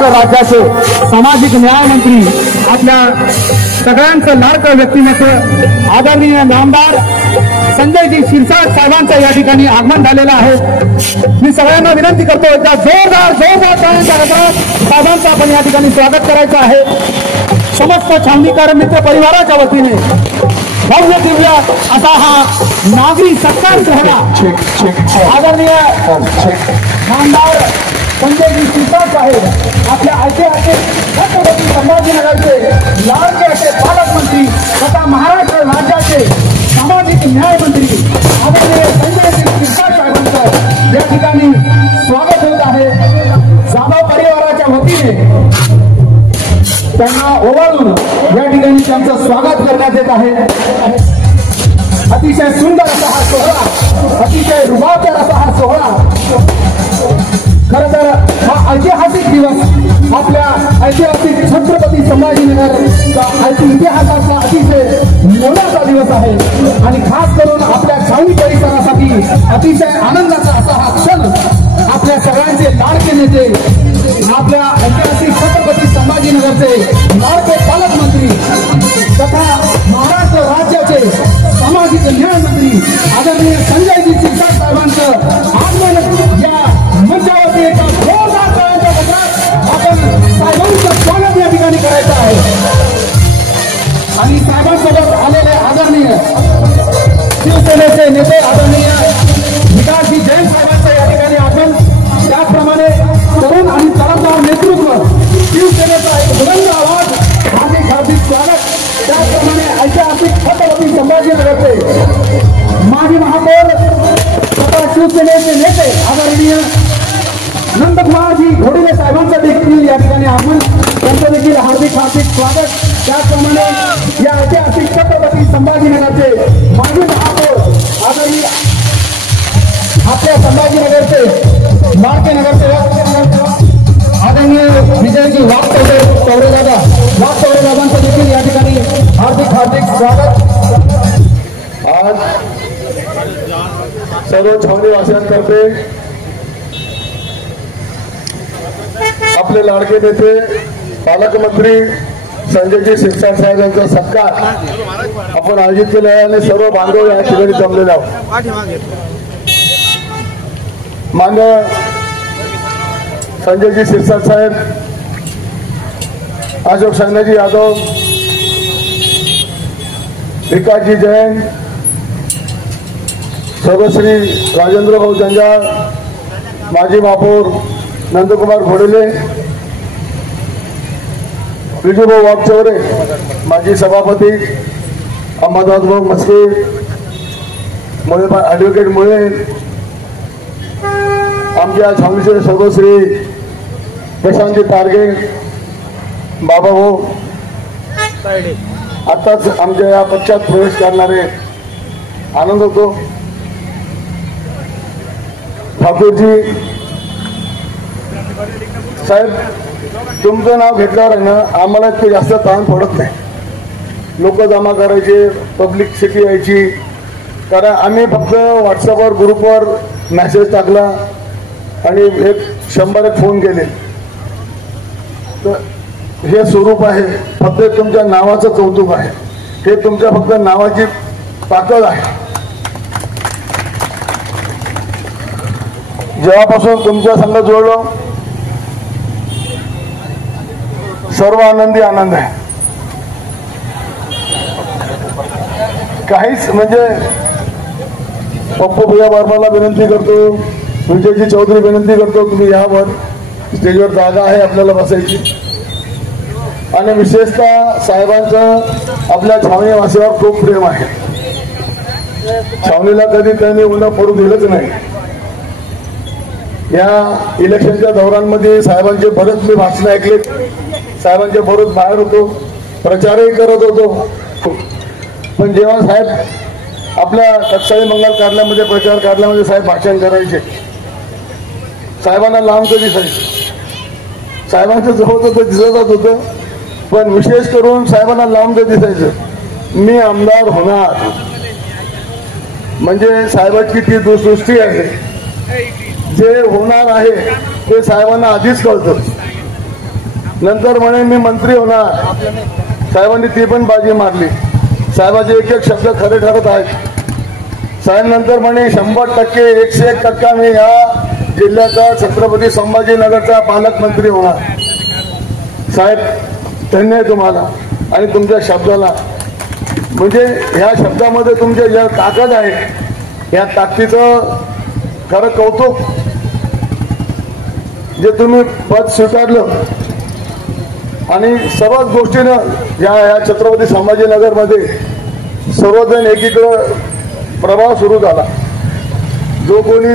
महाराष्ट्र राज्याचे सामाजिक न्याय मंत्री, आपल्या सगळ्यांचं लाडकं व्यक्तिमत्व आदरणीय नामदार संजयजी शिरसाट साहेबांचं या ठिकाणी आगमन झालेलं आहे। मी सगळ्यांना विनंती करतो, एकदा जोरदार टाळ्यांच्या गजरात साहेबांचं आपण या ठिकाणी स्वागत करायचं आहे। समस्त छावणीकर मित्र परिवाराच्या वतीने भव्य दिव्य असा हा नागरी सत्कार सोहळा आदरणीय नामदार संजयजी शिरसाट साहेब आपल्या ऐतिहासिक छत्रपती संभाजीनगरचे लाडके असे पालकमंत्री तथा महाराष्ट्र राज्याचे सामाजिक न्याय मंत्री आदरणीय संजयजी शिरसाट साहेबांचं या ठिकाणी स्वागत होत आहे। जाधव परिवाराच्या वतीने त्यांना ओवाळून या ठिकाणी त्यांचं स्वागत करण्यात येत आहे। अतिशय सुंदर असा हा सोहळा, अतिशय रुबाबदार असा हा सोहळा। खरं तर हा ऐतिहासिक दिवस आपल्या ऐतिहासिक छत्रपती संभाजीनगरचा इतिहासाचा अतिशय मोलाचा दिवस आहे आणि खास करून आपल्या छावणी परिसरासाठी अतिशय आनंदाचा असा हा क्षण। आपल्या सगळ्यांचे लाडके नेते, आपल्या ऐतिहासिक छत्रपती संभाजीनगरचे लाडके पालकमंत्री तथा महाराष्ट्र राज्याचे सामाजिक न्याय मंत्री आदरणीय संजयजी शिरसाट साहेबांचं आगमन या मंचावरती एका जोरदार टाळ्यांच्या गजरात आपण साहेबांचं स्वागत या ठिकाणी करायचं आहे। आणि साहेबांसोबत आलेले आदरणीय शिवसेनेचे नेते आदरणीय विकासजी जैन साहेबांचं या ठिकाणी आगमन, त्याचप्रमाणे तरुण आणि तडफदार नेतृत्व, शिवसेनेचा एक बुलंद आवाज, हार्दिक स्वागत। त्याचप्रमाणे ऐतिहासिक छत्रपती संभाजीनगरचे माजी महापौर तथा शिवसेनेचे नेते आदरणीय नंदकुमारजी घोडिले साहेबांचं देखील या ठिकाणी आगमन, त्यांचं देखील हार्दिक स्वागत। त्याचप्रमाणे या ऐतिहासिक छत्रपती संभाजीनगरचे माजी महापौर आदरणीय आपल्या संभाजीनगरचे लाडके नगरसेवक आदरणीय विजयजी वाघचौरेदादांचं देखील या ठिकाणी हार्दिक स्वागत। आज सर्व छावणीवासियांतर्फे आपले लाडके नेते पालकमंत्री संजयजी शिरसाट साहेब यांचा सत्कार आपण आयोजित केला आहे आणि सर्व बांधव या ठिकाणी जमलेले आहोत। माननीय संजयजी शिरसाट साहेब, अशोक शहाजी यादव, विकासजी जैन, सर्वश्री राजेंद्र भाऊ जंजाळ, माजी महापौर नंदकुमार घोडेले, विजूभाऊ वाघचौरे, माजी सभापती अहमदभाऊ मस्के, ॲडव्होकेट मुळे, आमच्या छावणीचे सर्वश्री प्रशांतजी तारगे, बाबाभाऊ आताच आमच्या या पक्षात प्रवेश करणारे, आनंद होतो। ठाकूरजी साहेब, तुमचं नाव घेतल्यावर आहे ना आम्हाला इतकं जास्त ताण पडत नाही। लोक जमा करायचे, पब्लिसिटी यायची, कारण आम्ही फक्त व्हॉट्सअपवर ग्रुपवर मेसेज टाकला आणि 100 फोन केले, तर हे स्वरूप आहे। फक्त तुमच्या नावाचं कौतुक आहे, हे तुमच्या फक्त नावाची ताकद आहे। जेव्हापासून तुमच्या संघ जोडलो सर्व आनंद आहे। काहीच म्हणजे पप्पू भैया वर्माला विनंती करतो, विजयजी चौधरी विनंती करतो, तुम्ही यावर स्टेजवर जागा आहे आपल्याला बसायची। आणि विशेषतः साहेबांचं आपल्या छावणीवासियावर खूप प्रेम आहे। छावणीला कधी त्यांनी उन्हा पडू दिलंच नाही। या इलेक्शनच्या दौरांमध्ये साहेबांचे बरेच मी भाषण ऐकले, साहेबांचे बरोच बाहेर होतो, प्रचारही करत होतो। पण जेव्हा साहेब आपल्या टकसाळी मंगल कार्यालयामध्ये प्रचार कार्यालयामध्ये साहेब भाषण करायचे, साहेबांना लांब दिसायचं, साहेबांचं जवळ होतं दिसतच होतं, पण विशेष करून साहेबांना लांब दिसायचं, मी आमदार होणार म्हणजे साहेबांची ती दूरदृष्टी आहे। जे होणार आहे ते साहेबांना आधीच कळतं। नंतर म्हणे मी मंत्री होणार, साहेबांनी ती पण बाजी मारली. साहेबाचे एक एक शब्द खरे ठरत आहेत. साहेब नंतर म्हणे 100% 101% मी या जिल्ह्याचा छत्रपती संभाजीनगरचा पालकमंत्री होणार. साहेब धन्य आहे तुम्हाला आणि तुमच्या शब्दाला. म्हणजे ह्या शब्दामध्ये तुमच्या ज्या ताकद आहे, या ताकदीचं खरं कौतुक. जे तुम्ही पद स्वीकारलं आणि सर्वच गोष्टीनं या छत्रपती संभाजीनगरमध्ये सर्वजण एकीकडं प्रभाव सुरू झाला. जो कोणी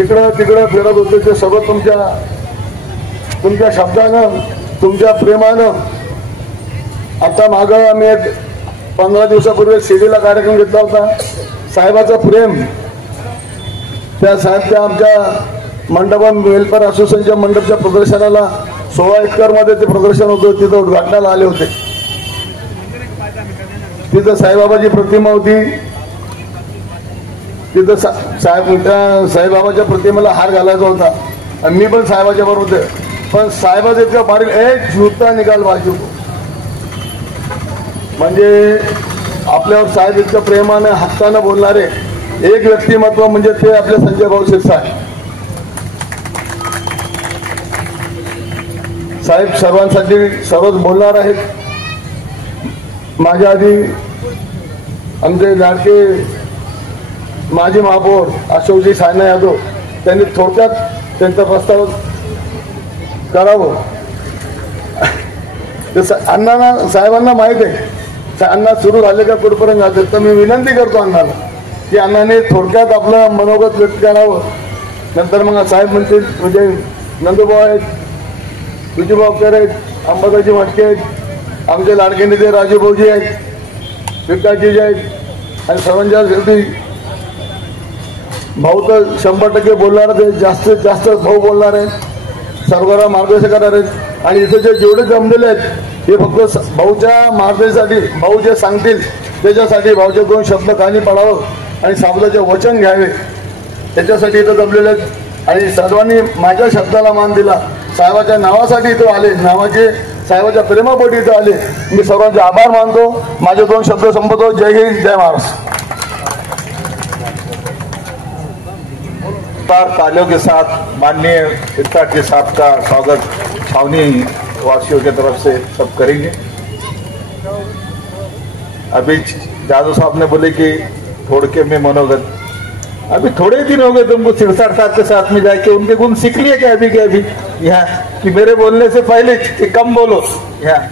इकडं तिकडं फिरत होते ते सर्व तुमच्या शब्दानं, तुमच्या प्रेमानं. आता मागं आम्ही 15 दिवसापूर्वी शिर्डीला कार्यक्रम घेतला होता. साहेबाचं प्रेम त्या साहेबच्या आमच्या मंडपम वेलफेअर असोसिएशनच्या मंडपच्या प्रदर्शनाला 16 एकरमध्ये ते प्रदर्शन होतं. तिथं उद्घाटनाला आले होते. तिथं साईबाबाची प्रतिमा होती. तिथं साईबाबाच्या प्रतिमेला हार घालायचा होता आणि मी पण साहेबाच्या बरोबर होते. पण साहेबाचं इतकं बारीक एक जूता निकाल बाजू. म्हणजे आपल्यावर साहेब इतकं प्रेमानं हक्कानं बोलणारे एक व्यक्तिमत्व म्हणजे ते आपले संजय भाऊ शिरसाट साहेब. सर्वांसाठी सर्वच बोलणार आहेत. माझ्या आधी आमचे लाडके माजी महापौर अशोकजी सायना यादव त्यांनी थोडक्यात त्यांचा प्रस्ताव करावं. अण्णांना साहेबांना माहित आहे अण्णा सुरू झाले का कुठपर्यंत जाते. तर मी विनंती करतो अण्णाला की अण्णाने थोडक्यात आपलं मनोगत व्यक्त करावं. नंतर मग साहेब म्हणतील म्हणजे नंदूभाऊ आहेत, विजूभाऊ आहेत, अंबादाजी मटके आहेत, आमचे लाडके नेते राजूभाऊजी आहेत, विकासजी आहेत आणि सर्वांच्या शेवटी भाऊ तर 100% बोलणार आहेत. जास्तीत जास्त भाऊ बोलणार आहेत, सर्वांना मार्गदर्शन करणार आहेत. आणि इथे जेवढे जमलेले आहेत हे फक्त भाऊच्या मार्गदर्शनासाठी, भाऊ जे सांगतील त्याच्यासाठी भाऊचे 2 शब्द खाली पडावं आणि साहेबांचे वचन घ्यावे त्याच्यासाठी इथं जमलेले आहेत. आणि सर्वांनी माझ्या शब्दाला मान दिला. साहेबाच्या नावासाठी इथं आले, नावाचे साहेबाच्या प्रेमापोटी इथं आले. मी सर्वांचे आभार मानतो. माझे 2 शब्द संपवतो. जय हिंद, जय महाराष्ट्र. तालियों के साथ माननीय इफ्तार के साथ का स्वागत छावनी वासियों की तरफ से सब करेंगे. अभी जादव साहब ने बोले कि थोड़ के में मनोगत. अभी थोड़े दिन हो गए तुमको सिरसाट साहब के साथ में जाके उनके गुण सीख लिए क्या अभी के अभी यहाँ कि मेरे बोलने से पहले कि कम बोलो. यहाँ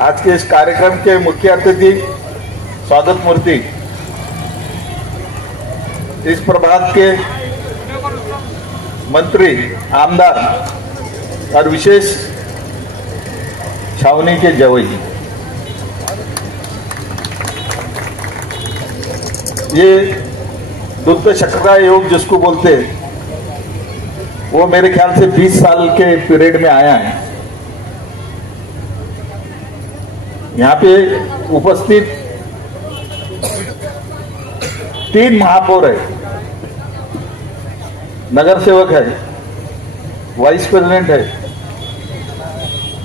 आज के इस कार्यक्रम के मुख्य अतिथि स्वागत मूर्ति इस प्रभाग के मंत्री, आमदार और विशेष छावनी के जवई. ये दुग्ध शक्कर योग जिसको बोलते वो मेरे ख्याल से 20 साल के पीरियड में आया है. यहाँ पे उपस्थित 3 महापौर है, नगर सेवक है, वाइस प्रेसिडेंट है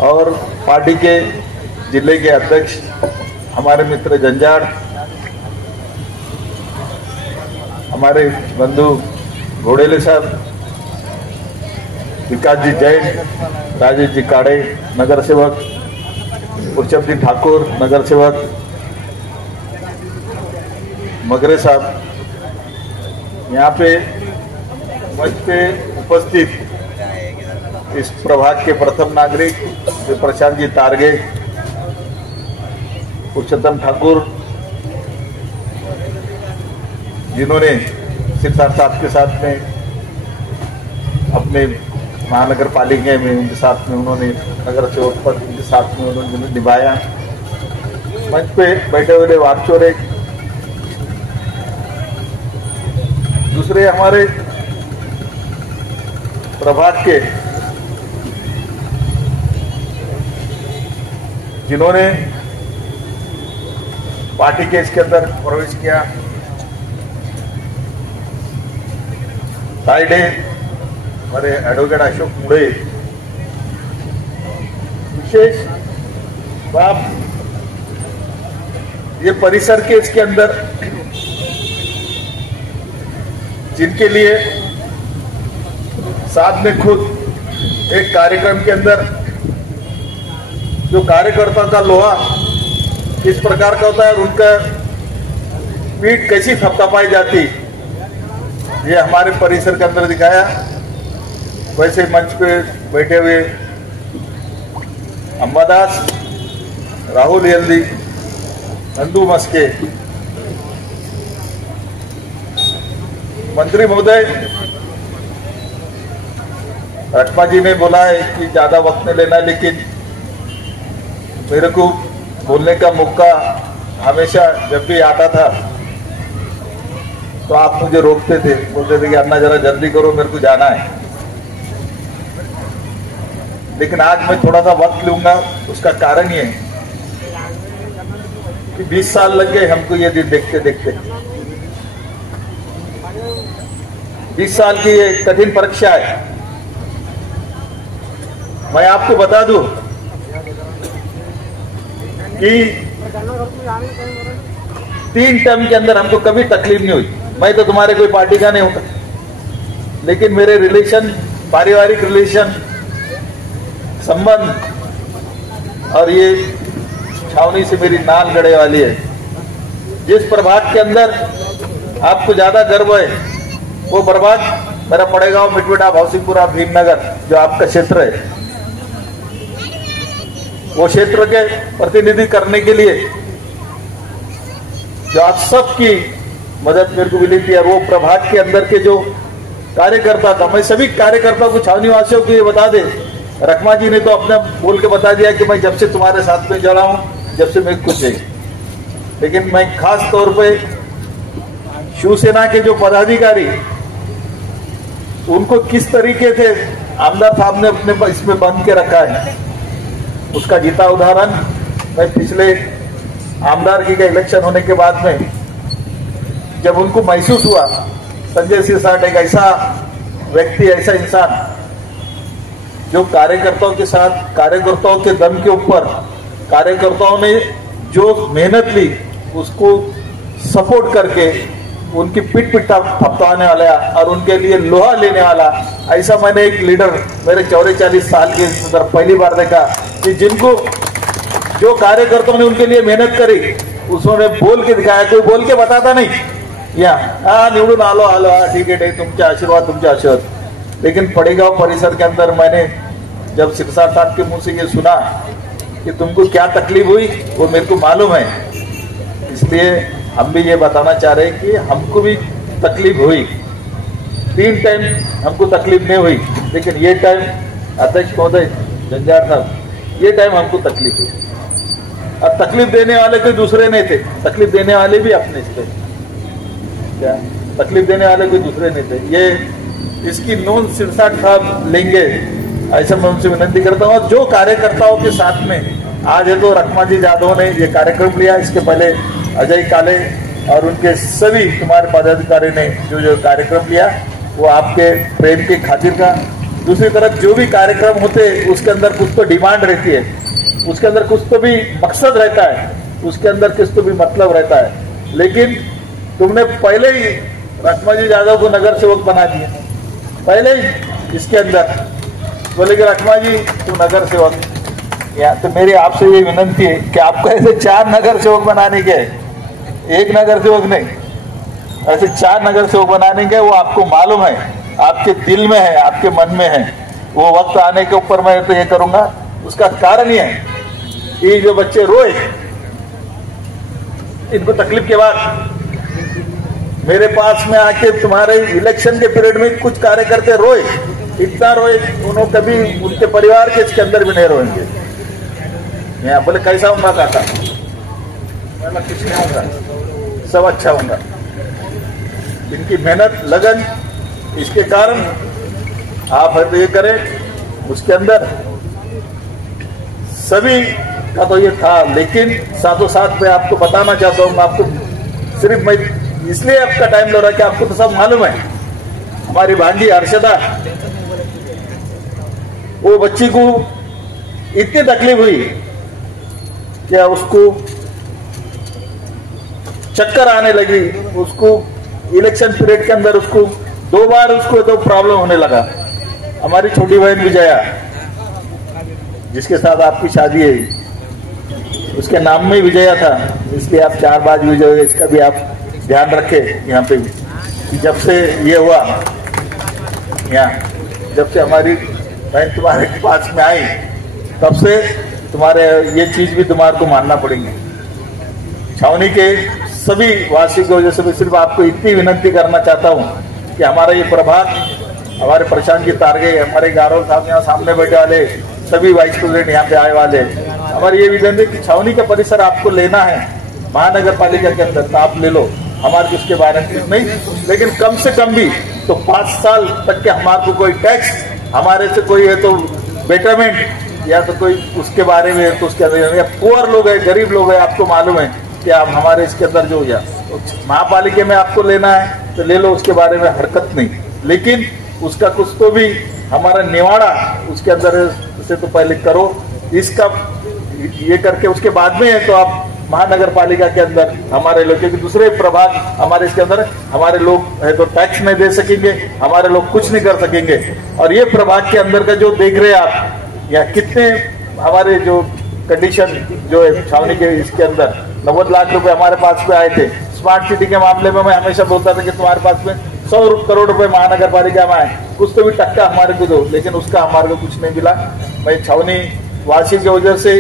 और पार्टी के जिले के अध्यक्ष हमारे मित्र जंजाड़, हमारे बंधु घोड़ेले साहब, विकास जी जैन, राजेश जी काड़े नगर सेवक, उर्चब जी ठाकुर नगर सेवक, मगरे साहब. यहाँ पे मंच पे उपस्थित इस प्रभाग के प्रथम नागरिक प्रशांत जी तारगे, पुरुषोत्तम ठाकुर, जिन्होंने सिरसाट साहब के साथ में अपने महानगर पालिका में उनके साथ में उन्होंने नगर सेवक पद उनके साथ में उन्होंने निभाया. मंच पे बैठे हुए वारचोरे दूसरे हमारे प्रभाग के जिन्होंने पार्टी के इसके अंदर प्रवेश किया, ताइडे हमारे एडवोकेट अशोक मुड़े, विशेष बात ये परिसर के इसके अंदर जिनके लिए साथ में खुद एक कार्यक्रम के अंदर जो कार्यकर्ता का लोहा किस प्रकार का होता है और उनका पीठ कैसी थपथपाई जाती, ये हमारे परिसर के अंदर दिखाया। वैसे मंच पे बैठे हुए अंबादास, राहुल यल्दी, नंदू मस्के, मंत्री महोदय, रटपा जी ने बोला है कि ज्यादा वक्त नहीं लेना, लेकिन मेरे को बोलने का मौका हमेशा जब भी आता था तो आप मुझे रोकते थे, बोलते थे कि अन्ना जरा जल्दी करो, मेरे को जाना है। लेकिन आज मैं थोड़ा सा वक्त लूंगा, उसका कारण ये है कि 20 साल लग गए हमको ये दिन देखते देखते। 20 साल की ये कठिन परीक्षा है। मैं आपको बता दूं कि 3 टर्म के अंदर हमको कभी तकलीफ नहीं हुई। मैं तो तुम्हारे कोई पार्टी का नहीं होता, लेकिन मेरे रिलेशन, पारिवारिक रिलेशन, संबंध और ये छावनी से मेरी नाल गड़े वाली है। जिस प्रभाग के अंदर आपको ज्यादा गर्व है वो प्रभाग मेरा पड़ेगा मिटमिटा, भावसिंहपुरा, भीमनगर, जो आपका क्षेत्र है। वो क्षेत्र के प्रतिनिधि करने के लिए जो आप सबकी मदद मेरे को मिली थी, और वो प्रभाग के अंदर के जो कार्यकर्ता था, मैं सभी कार्यकर्ताओं को, छावनी वासियों को ये बता दे, रखमा जी ने तो अपना बोल के बता दिया कि मैं जब से तुम्हारे साथ में जुड़ा हूं, जब से मैं कुछ है, लेकिन मैं खास तौर पे शिवसेना के जो पदाधिकारी, उनको किस तरीके से आमदार साहब ने अपने इसमें बंद के रखा है, उसका जीता उदाहरण मैं पिछले आमदार की का इलेक्शन होने के बाद में जब उनको महसूस हुआ संजय सिरसाट एक ऐसा व्यक्ति, ऐसा इंसान जो कार्यकर्ताओं के साथ, कार्यकर्ताओं के दम के ऊपर, कार्यकर्ताओं ने जो मेहनत ली उसको सपोर्ट करके उनकी पीठ थपथपाने वाला और उनके लिए लोहा लेने वाला, ऐसा मैंने एक लीडर मेरे 44 साल के अंदर पहली बार देखा कि जिनको जो कार्यकर्ताओं ने उनके लिए मेहनत करी उसने बोल के दिखाया। कोई बोल के बताता नहीं, यहाँ निवडून आलो आलो, ठीक है, तुमचे आशीर्वाद। लेकिन पड़ेगांव परिसर के अंदर मैंने जब सिरसाट साहब के मुंह से ये सुना कि तुमको क्या तकलीफ हुई, वो मेरे को मालूम है, इसलिए हम भी ये बताना चाह रहे हैं कि हमको भी तकलीफ हुई। 3 टाइम हमको तकलीफ नहीं हुई, लेकिन ये टाइम अध्यक्ष महोदय जंजार साहब, ये टाइम हमको तकलीफ हुई। अब तकलीफ देने वाले कोई दूसरे नहीं थे, तकलीफ देने वाले भी अपने थे। क्या तकलीफ देने वाले कोई दूसरे नहीं थे? ये इसकी नोंद सिरसाट साहब लेंगे, ऐसा मैं उनसे विनती करता हूँ। और जो कार्यकर्ताओं के साथ में आज है तो रखमा जी जादव ने ये कार्यक्रम लिया, इसके पहले अजय काले और उनके सभी तुम्हारे पदाधिकारी ने जो कार्यक्रम लिया वो आपके प्रेम की खातिर का। दूसरी तरफ जो भी कार्यक्रम होते उसके अंदर कुछ तो डिमांड रहती है, उसके अंदर कुछ तो भी मकसद रहता है, उसके अंदर कुछ तो भी मतलब रहता है। लेकिन तुमने पहले ही रखमा जी यादव को नगर सेवक बना दिया, पहले ही इसके अंदर बोले कि रखमा जी तुम नगर सेवक। या तो मेरी आपसे ये विनती है कि आपको ऐसे 4 नगर सेवक बनाने के, एक नगर सेवक नहीं, ऐसे 4 नगर सेवक बनाने के, वो आपको मालूम है, आपके दिल में है, आपके मन में है। वो वक्त आने के ऊपर मैं तो ये करूंगा। उसका कारण ये है कि जो बच्चे रोए, इनको तकलीफ के बाद मेरे पास में आके तुम्हारे इलेक्शन के पीरियड में कुछ कार्यकर्ते रोए, इतना रोए, उन्होंने कभी उनके परिवार के इसके अंदर भी नहीं रोएंगे। यहाँ बोले कैसा होगा काका, मैं कुछ नहीं होगा, सब अच्छा होगा। इनकी मेहनत, लगन, इसके कारण आप ये करें। उसके अंदर सभी का तो ये था, लेकिन साथों साथ मैं आपको बताना चाहता हूँ, आपको सिर्फ मैं इसलिए आपका टाइम ले रहा कि आपको तो सब मालूम है। हमारी भांजी हर्षदा वो बच्ची को इतनी तकलीफ हुई क्या उसको चक्कर आने लगी, उसको इलेक्शन पीरियड के अंदर उसको 2 बार उसको तो प्रॉब्लम होने लगा। हमारी छोटी बहन विजया जिसके साथ आपकी शादी है, उसके नाम में विजया था, इसलिए आप 4 बार विजय, इसका भी आप ध्यान रखें। यहाँ पे जब से ये हुआ, यहाँ जब से हमारी बहन तुम्हारे पास में आई, तब से तुम्हारे ये चीज भी तुम्हारे को मानना पड़ेगी। छावनी के सभी वासी की वजह से मैं सिर्फ आपको इतनी विनती करना चाहता हूँ कि हमारा ये प्रभाग, हमारे प्रशांत जी तारगे, हमारे गारोल साहब यहाँ सामने बैठे वाले, सभी वाइस प्रेसिडेंट यहाँ पे आए वाले, हमारी ये विजन है कि छावनी का परिसर आपको लेना है महानगर पालिका के अंदर, तो आप ले लो, हमारे उसके बारे में कुछ नहीं, लेकिन कम से कम भी तो 5 साल तक के हमारे को कोई टैक्स, हमारे से कोई है तो बेटरमेंट या तो कोई उसके बारे में तो उसके अंदर, या पुअर लोग है, गरीब लोग है, आपको मालूम है कि आप हमारे इसके अंदर जो या तो महापालिका में आपको लेना है तो ले लो, उसके बारे में हरकत नहीं, लेकिन उसका कुछ तो भी हमारा निवाड़ा उसके अंदर से तो पहले करो। इसका ये करके उसके बाद में है तो आप महानगर पालिका के अंदर हमारे लोग, क्योंकि दूसरे प्रभाग हमारे इसके अंदर हमारे लोग है तो टैक्स नहीं दे सकेंगे, हमारे लोग कुछ नहीं कर सकेंगे। और ये प्रभाग के अंदर का जो देख रहे हैं आप, या कितने हमारे जो कंडीशन जो है छावनी के इसके अंदर 90 लाख रुपए हमारे पास में आए थे। स्मार्ट सिटी के मामले में मैं हमेशा बोलता था कि तुम्हारे पास में 100 करोड़ रुपए महानगर पालिका में आए, कुछ तो भी टक्का हमारे को दो, लेकिन उसका हमारे को कुछ नहीं मिला। भाई छावनी वासी की वजह से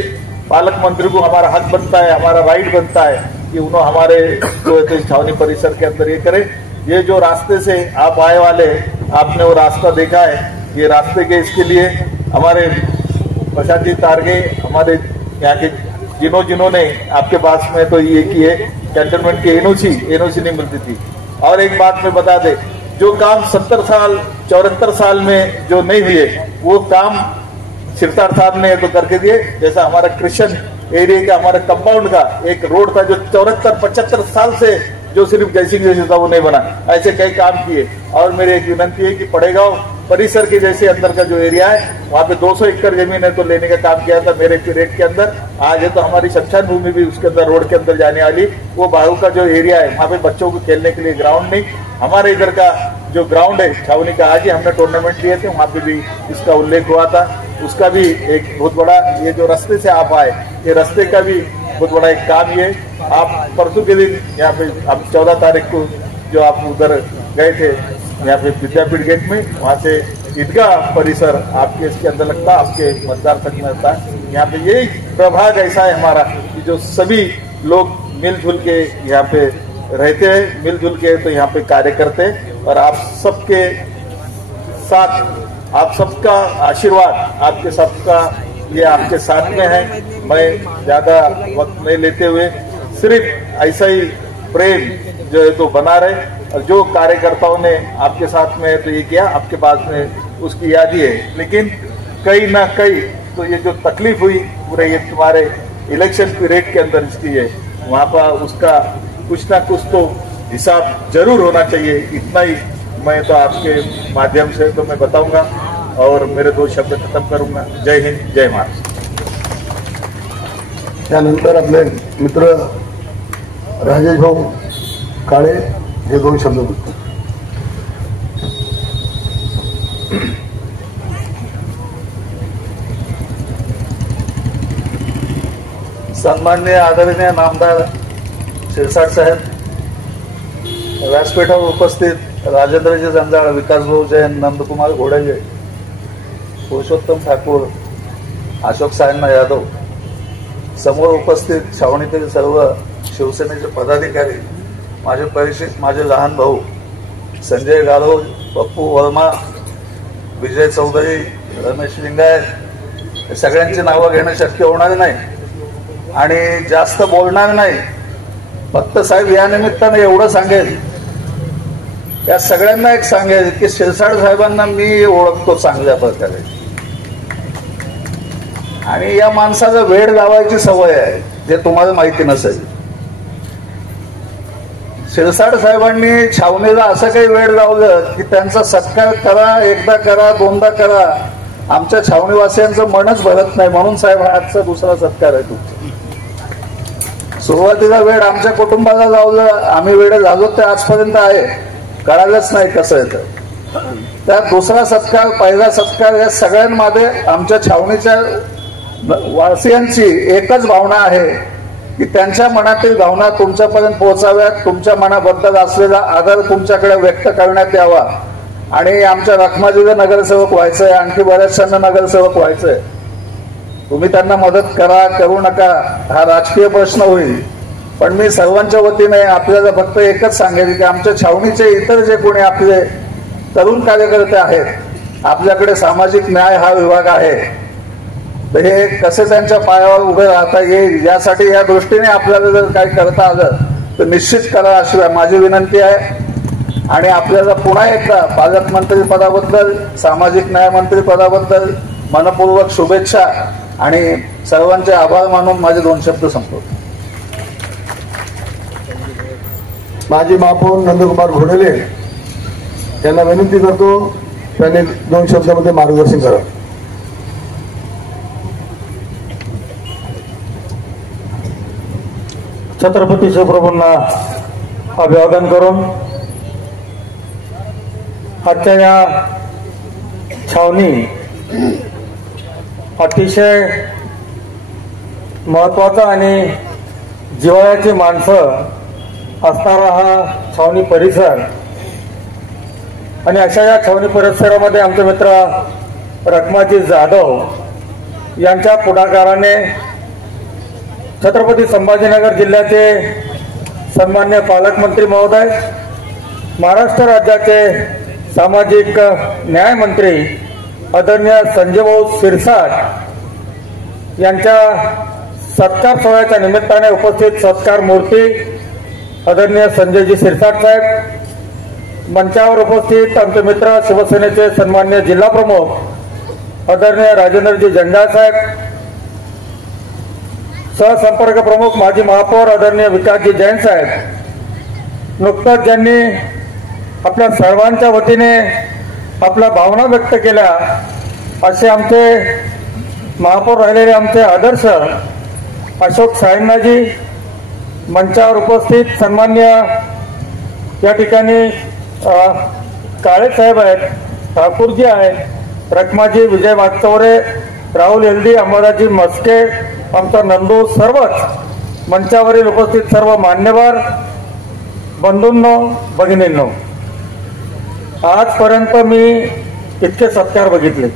पालक मंत्री को हमारा हक बनता है, हमारा राइट बनता है कि उन्होंने हमारे जो है छावनी परिसर के अंदर ये करे। ये जो रास्ते से आप आए वाले, आपने वो रास्ता देखा है, ये रास्ते के इसके लिए हमारे प्रशांत जी तारगे, हमारे यहाँ के जिन्होंने आपके पास में तो ये किए कैंटोनमेंट की एनओसी नहीं मिलती थी। और एक बात मैं बता दे, जो काम 70 साल 74 साल में जो नहीं हुए वो काम सिरसार साहब ने तो करके दिए। जैसा हमारा क्रिश्चियन एरिया का हमारा कंपाउंड का एक रोड था जो 74-75 साल से जो सिर्फ जैसी था वो नहीं बना, ऐसे कई काम किए। और मेरी एक विनती है कि पड़ेगांव परिसर के जैसे अंदर का जो एरिया है वहाँ पे 200 एकड़ जमीन है तो लेने का काम किया था मेरे पीरियड के अंदर। आज है तो हमारी शमशान भूमि भी उसके अंदर रोड के अंदर जाने वाली, वो बाहू का जो एरिया है वहाँ पे बच्चों को खेलने के लिए ग्राउंड नहीं, हमारे इधर का जो ग्राउंड है छावनी का, आज ही हमने टूर्नामेंट लिए थे वहाँ पे भी इसका उल्लेख हुआ था। उसका भी एक बहुत बड़ा, ये जो रास्ते से आप आए, ये रास्ते का भी बहुत बड़ा एक काम ये। आप परसों के दिन यहाँ पे आप 14 तारीख को जो आप उधर गए थे यहाँ पे विद्यापीठ गेट में, वहाँ से ईदगाह परिसर आपके इसके अंदर लगता है, आपके मतदार संघ में लगता है। यहाँ पे यही प्रभाग ऐसा है हमारा कि जो सभी लोग मिलजुल के यहाँ पे रहते हैं, मिलजुल के तो यहाँ पे कार्य करते हैं। और आप सबके साथ, आप सबका आशीर्वाद, आपके सबका ये आपके साथ में है। मैं ज्यादा वक्त नहीं लेते हुए सिर्फ ऐसा ही प्रेम जो है तो बना रहे, और जो कार्यकर्ताओं ने आपके साथ में तो ये किया, आपके पास में उसकी याद ही है। लेकिन कहीं ना कहीं तो ये जो तकलीफ हुई पूरे ये तुम्हारे इलेक्शन पीरियड के अंदर इसकी है, वहाँ पर उसका कुछ ना कुछ तो हिसाब जरूर होना चाहिए। इतना ही मैं तो आपके माध्यम से तो मैं बताऊंगा और मेरे 2 शब्द खत्म करूंगा। जय हिंद, जय महाराष्ट्र। त्यानंतर आपले मित्र राजेश भाऊ काळे हे 2 शब्द बोलतात. सन्माननीय आदरणीय नामदार शिरसाट साहेब, व्यासपीठावर उपस्थित राजेंद्रजी जंजाळ, विकासभाऊ जैन, नंदकुमार घोडेजे, पुरुषोत्तम ठाकूर, अशोक सायन्ना यादव, समोर उपस्थित छावणीतील सर्व शिवसेनेचे पदाधिकारी, माझे परिचित, माझे लहान भाऊ संजय गारोळ, पप्पू वर्मा, विजय चौधरी, रमेश लिंगायत, सगळ्यांची नावं घेणं शक्य होणार नाही आणि जास्त बोलणार नाही. फक्त साहेब या निमित्ताने एवढं सांगेल, या सगळ्यांना एक सांगेल की शिरसाट साहेबांना मी ओळखतो चांगल्या प्रकारे आणि या माणसाला वेळ लावायची सवय आहे, जे तुम्हाला माहिती नसेल. शिरसाट साहेबांनी छावणीला असं काही वेळ लावलं की त्यांचा सत्कार करा, एकदा करा, दोनदा करा, आमच्या छावणीवासियांचं मनच भरत नाही, म्हणून साहेब हा आजचा दुसरा सत्कार आहे तुमचा. सुरुवातीला वेळ आमच्या कुटुंबाला लावलं, आम्ही वेळ झालो ते आजपर्यंत आहे, कळालंच नाही कसं येतं. त्या दुसरा सत्कार, पहिला सत्कार या सगळ्यांमध्ये आमच्या छावणीच्या वासियांची एकच भावना आहे की त्यांच्या मनातील भावना तुमच्यापर्यंत पोहोचाव्यात, तुमच्या मनाबद्दल असलेला आदर तुमच्याकडे व्यक्त करण्यात यावा. आणि आमच्या रखमाजीला नगरसेवक व्हायचंय, आणखी बऱ्याचशांना नगरसेवक व्हायचंय. तुम्ही त्यांना मदत करा करू नका हा राजकीय प्रश्न होईल, पण मी सर्वांच्या वतीने आपल्याला फक्त एकच सांगेल की आमच्या छावणीचे इतर जे कोणी आपले तरुण कार्यकर्ते आहेत, आपल्याकडे सामाजिक न्याय हा विभाग आहे, तर हे कसे त्यांच्या पायावर उभे राहता येईल यासाठी या दृष्टीने आपल्याला जर काही करता आलं तर निश्चित करा अशी माझी विनंती आहे. आणि आपल्याला पुन्हा एकदा पालकमंत्री पदाबद्दल, सामाजिक न्याय मंत्री पदाबद्दल मनपूर्वक शुभेच्छा आणि सर्वांचे आभार मानून माझे 2 शब्द संपवतो. माजी महापौर नंदकुमार घोडेले यांना विनंती करतो त्यांनी 2 शब्दामध्ये मार्गदर्शन करावं. छत्रपती शिवप्रभूंना अभिवादन करून आजच्या या छावणी अतिशय महत्त्वाचा आणि जिव्हाळ्याची माणसं असणारा हा छावणी परिसर, आणि अशा या छावणी परिसरामध्ये आमचे मित्र रखमाजी जाधव यांच्या पुढाकाराने छत्रपती संभाजीनगर जिल्ह्याचे सन्मान्य पालकमंत्री महोदय, महाराष्ट्र राज्याचे सामाजिक न्याय मंत्री आदरणीय संजय भाऊ शिरसाट यांच्या सत्कार सोहळ्याच्या निमित्ताने उपस्थित सत्कार मूर्ती आदरणीय संजयजी शिरसाट साहेब, मंचावर उपस्थित आमचे मित्र शिवसेनेचे सन्मान्य जिल्हा प्रमुख आदरणीय राजेंद्रजी जंजाळ साहेब, सहसंपर्क प्रमुख माजी महापौर आदरणीय विकासजी जैन साहेब, नुकताच ज्यांनी आपल्या सर्वांच्या वतीने आपल्या भावना व्यक्त केल्या असे आमचे महापौर राहिलेले आमचे आदर्श अशोक साहेबांजी, मंचावर उपस्थित सन्मान्य या ठिकाणी काळे साहेब आहेत, ठाकूरजी आहेत, रखमाजी, विजय वागचौरे, राहुल एलडी, अंबादाजी मस्के, आमचा नंदू, सर्वच मंचावरील उपस्थित सर्व मान्यवर बंधूंनो, भगिनींनो, आजपर्यंत मी इतके सत्कार बघितले,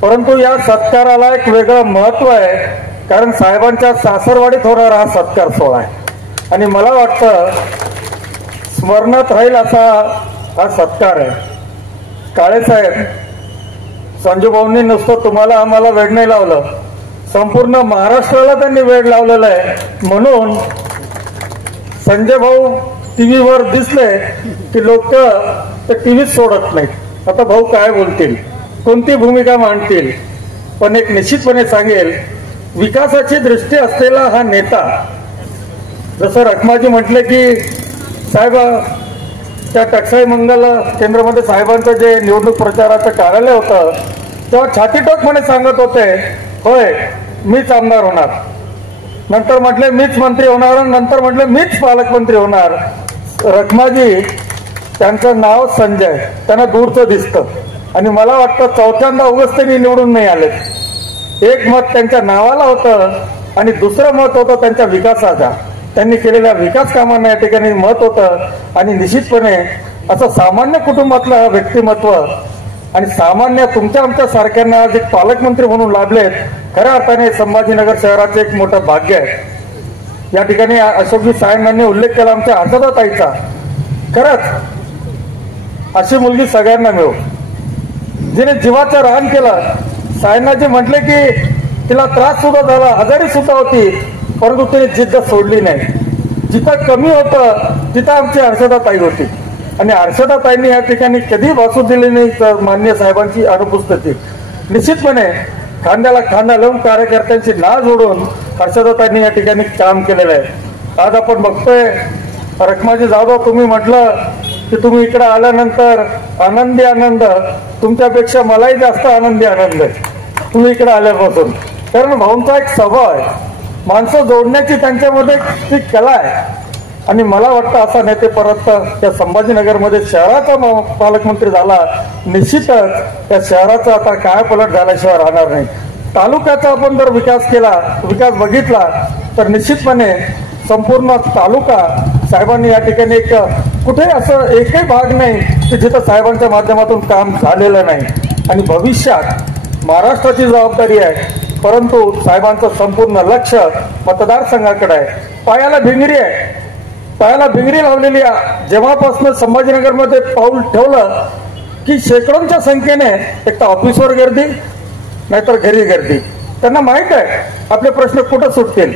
परंतु या सत्काराला एक वेगळं महत्व आहे, कारण साहेबांच्या सासरवाडीत होणारा हा सत्कार सोहळा आहे आणि मला वाटतं स्मरणात राहील असा हा सत्कार आहे. काळे साहेब, संजू भाऊंनी नुसतं तुम्हाला आम्हाला वेळ नाही लावलं, संपूर्ण महाराष्ट्राला त्यांनी वेळ लावलेला आहे, म्हणून संजय भाऊ टीव्हीवर दिसले की लोक ते टीव्हीत सोडत नाहीत. आता भाऊ काय बोलतील, कोणती भूमिका मांडतील, पण एक निश्चितपणे सांगेल, विकासाची दृष्टी असलेला हा नेता, जसं रखमाजी म्हटले की साहेब त्या टकसाई मंगल केंद्रामध्ये साहेबांचं जे निवडणूक प्रचाराचं कार्यालय होतं तेव्हा छातीटोकपणे सांगत होते, होय मीच आमदार होणार, नंतर म्हटले मीच मंत्री होणार, नंतर म्हटले मीच पालकमंत्री होणार. रखमाजी, त्यांचं नाव संजय, त्यांना दूरचं दिसतं आणि मला वाटतं 4थ्यांदा उगाच त्यांनी निवडून नाही आले. एक मत त्यांच्या नावाला होतं आणि दुसरं मत होतं त्यांच्या विकासाचा, त्यांनी केलेल्या विकास कामांना या ठिकाणी मत होतं. आणि निश्चितपणे असं सामान्य कुटुंबातलं व्यक्तिमत्व आणि सामान्य तुमच्या आमच्या सारख्यांना आज एक पालकमंत्री म्हणून लाभलेत, खऱ्या अर्थाने संभाजीनगर शहराचे एक मोठं भाग्य आहे. या ठिकाणी अशोकजी साहेबांनी उल्लेख केला आमच्या आशाताईचा, खरंच अशी मुलगी सगळ्यांना मिळो, जिने जीवाचं रान केलं. साहेबांजी म्हटले की तिला त्रास सुद्धा झाला, आजारी सुद्धा होती, परंतु तिने जिद्द सोडली नाही. जिथं कमी होतं तिथं आमची हर्षदाताई होती आणि हर्षदाताईंनी या ठिकाणी कधी बसू दिली नाही. तर मान्य साहेबांची अनुपस्थिती, निश्चितपणे खांद्याला खांदा लावून कार्यकर्त्यांची नाळ जोडून हर्षदाताईंनी या ठिकाणी काम केलेलं आहे. आज आपण बघतोय रखमाजी जाधव, तुम्ही म्हटलं की तुम्ही इकडे आल्यानंतर आनंदी आनंद, तुमच्यापेक्षा मलाही जास्त आनंदी आनंद आहे तुम्ही इकडे आल्यापासून. कारण भाऊंचा एक स्वभाव आहे, माणसं जोडण्याची त्यांच्यामध्ये ती कला आहे. आणि मला वाटतं असा नेते परत त्या संभाजीनगरमध्ये शहराचा पालकमंत्री झाला, निश्चितच त्या शहराचा आता कायापालट झाल्याशिवाय राहणार नाही. तालुक्याचा आपण जर विकास बघितला तर निश्चितपणे संपूर्ण तालुका साहेबांनी या ठिकाणी कुठे असं एकही भाग नाही की जिथं साहेबांच्या माध्यमातून काम झालेलं नाही. आणि भविष्यात महाराष्ट्राची जबाबदारी आहे, परंतु साहेबांचं संपूर्ण लक्ष मतदारसंघाकडे आहे. पायाला भिंगरी लावलेली जेव्हापासून संभाजीनगरमध्ये पाऊल ठेवलं की शेकडोंच्या संख्येने एक तर ऑफिसवर गर्दी, नाहीतर घरी गर्दी. त्यांना माहित आहे आपले प्रश्न कुठं सुटतील.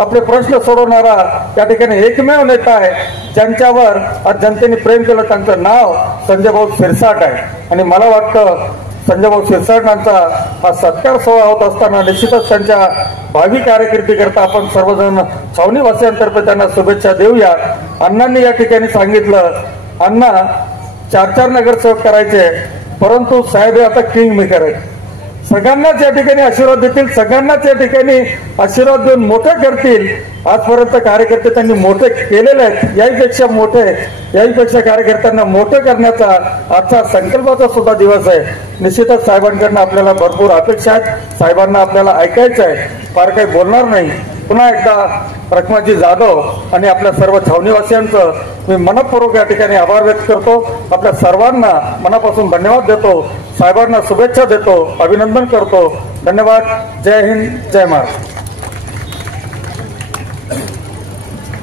आपले प्रश्न सोडवणारा त्या ठिकाणी एकमेव नेता आहे ज्यांच्यावर आज जनतेने प्रेम केलं, त्यांचं नाव संजय भाऊ शिरसाट आहे. आणि मला वाटतं संजय भाऊ शिरसाटांचा हा सत्कार सोहळा होत असताना निश्चितच त्यांच्या भावी कारकिर्दीकरता आपण सर्वजण छावणीवासियांतर्फे त्यांना शुभेच्छा देऊया. अण्णांनी या ठिकाणी सांगितलं, अण्णा 4-4 नगरसेवक करायचे, परंतु साहेब हे आता किंग मेकर आहेत. सगळ्यांनाच या ठिकाणी आशीर्वाद देतील, सगळ्यांनाच या ठिकाणी आशीर्वाद देऊन मोठे करतील. आजपर्यंत कार्यकर्ते त्यांनी मोठे केलेले आहेत, याहीपेक्षा कार्यकर्त्यांना मोठे करण्याचा आजचा संकल्पाचा सुद्धा दिवस आहे. निश्चितच साहेबांकडनं आपल्याला भरपूर अपेक्षा आहेत, साहेबांना आपल्याला ऐकायचं आहे, फार काही बोलणार नाही. पुन्हा एकदा रखमाजी जाधव आणि आपल्या सर्व छावणीवासियांचं मी मनपूर्वक या ठिकाणी आभार व्यक्त करतो. आपल्या सर्वांना मनापासून धन्यवाद देतो, साहेबांना शुभेच्छा देतो, अभिनंदन करतो. धन्यवाद. जय हिंद, जय महाराष्ट्र.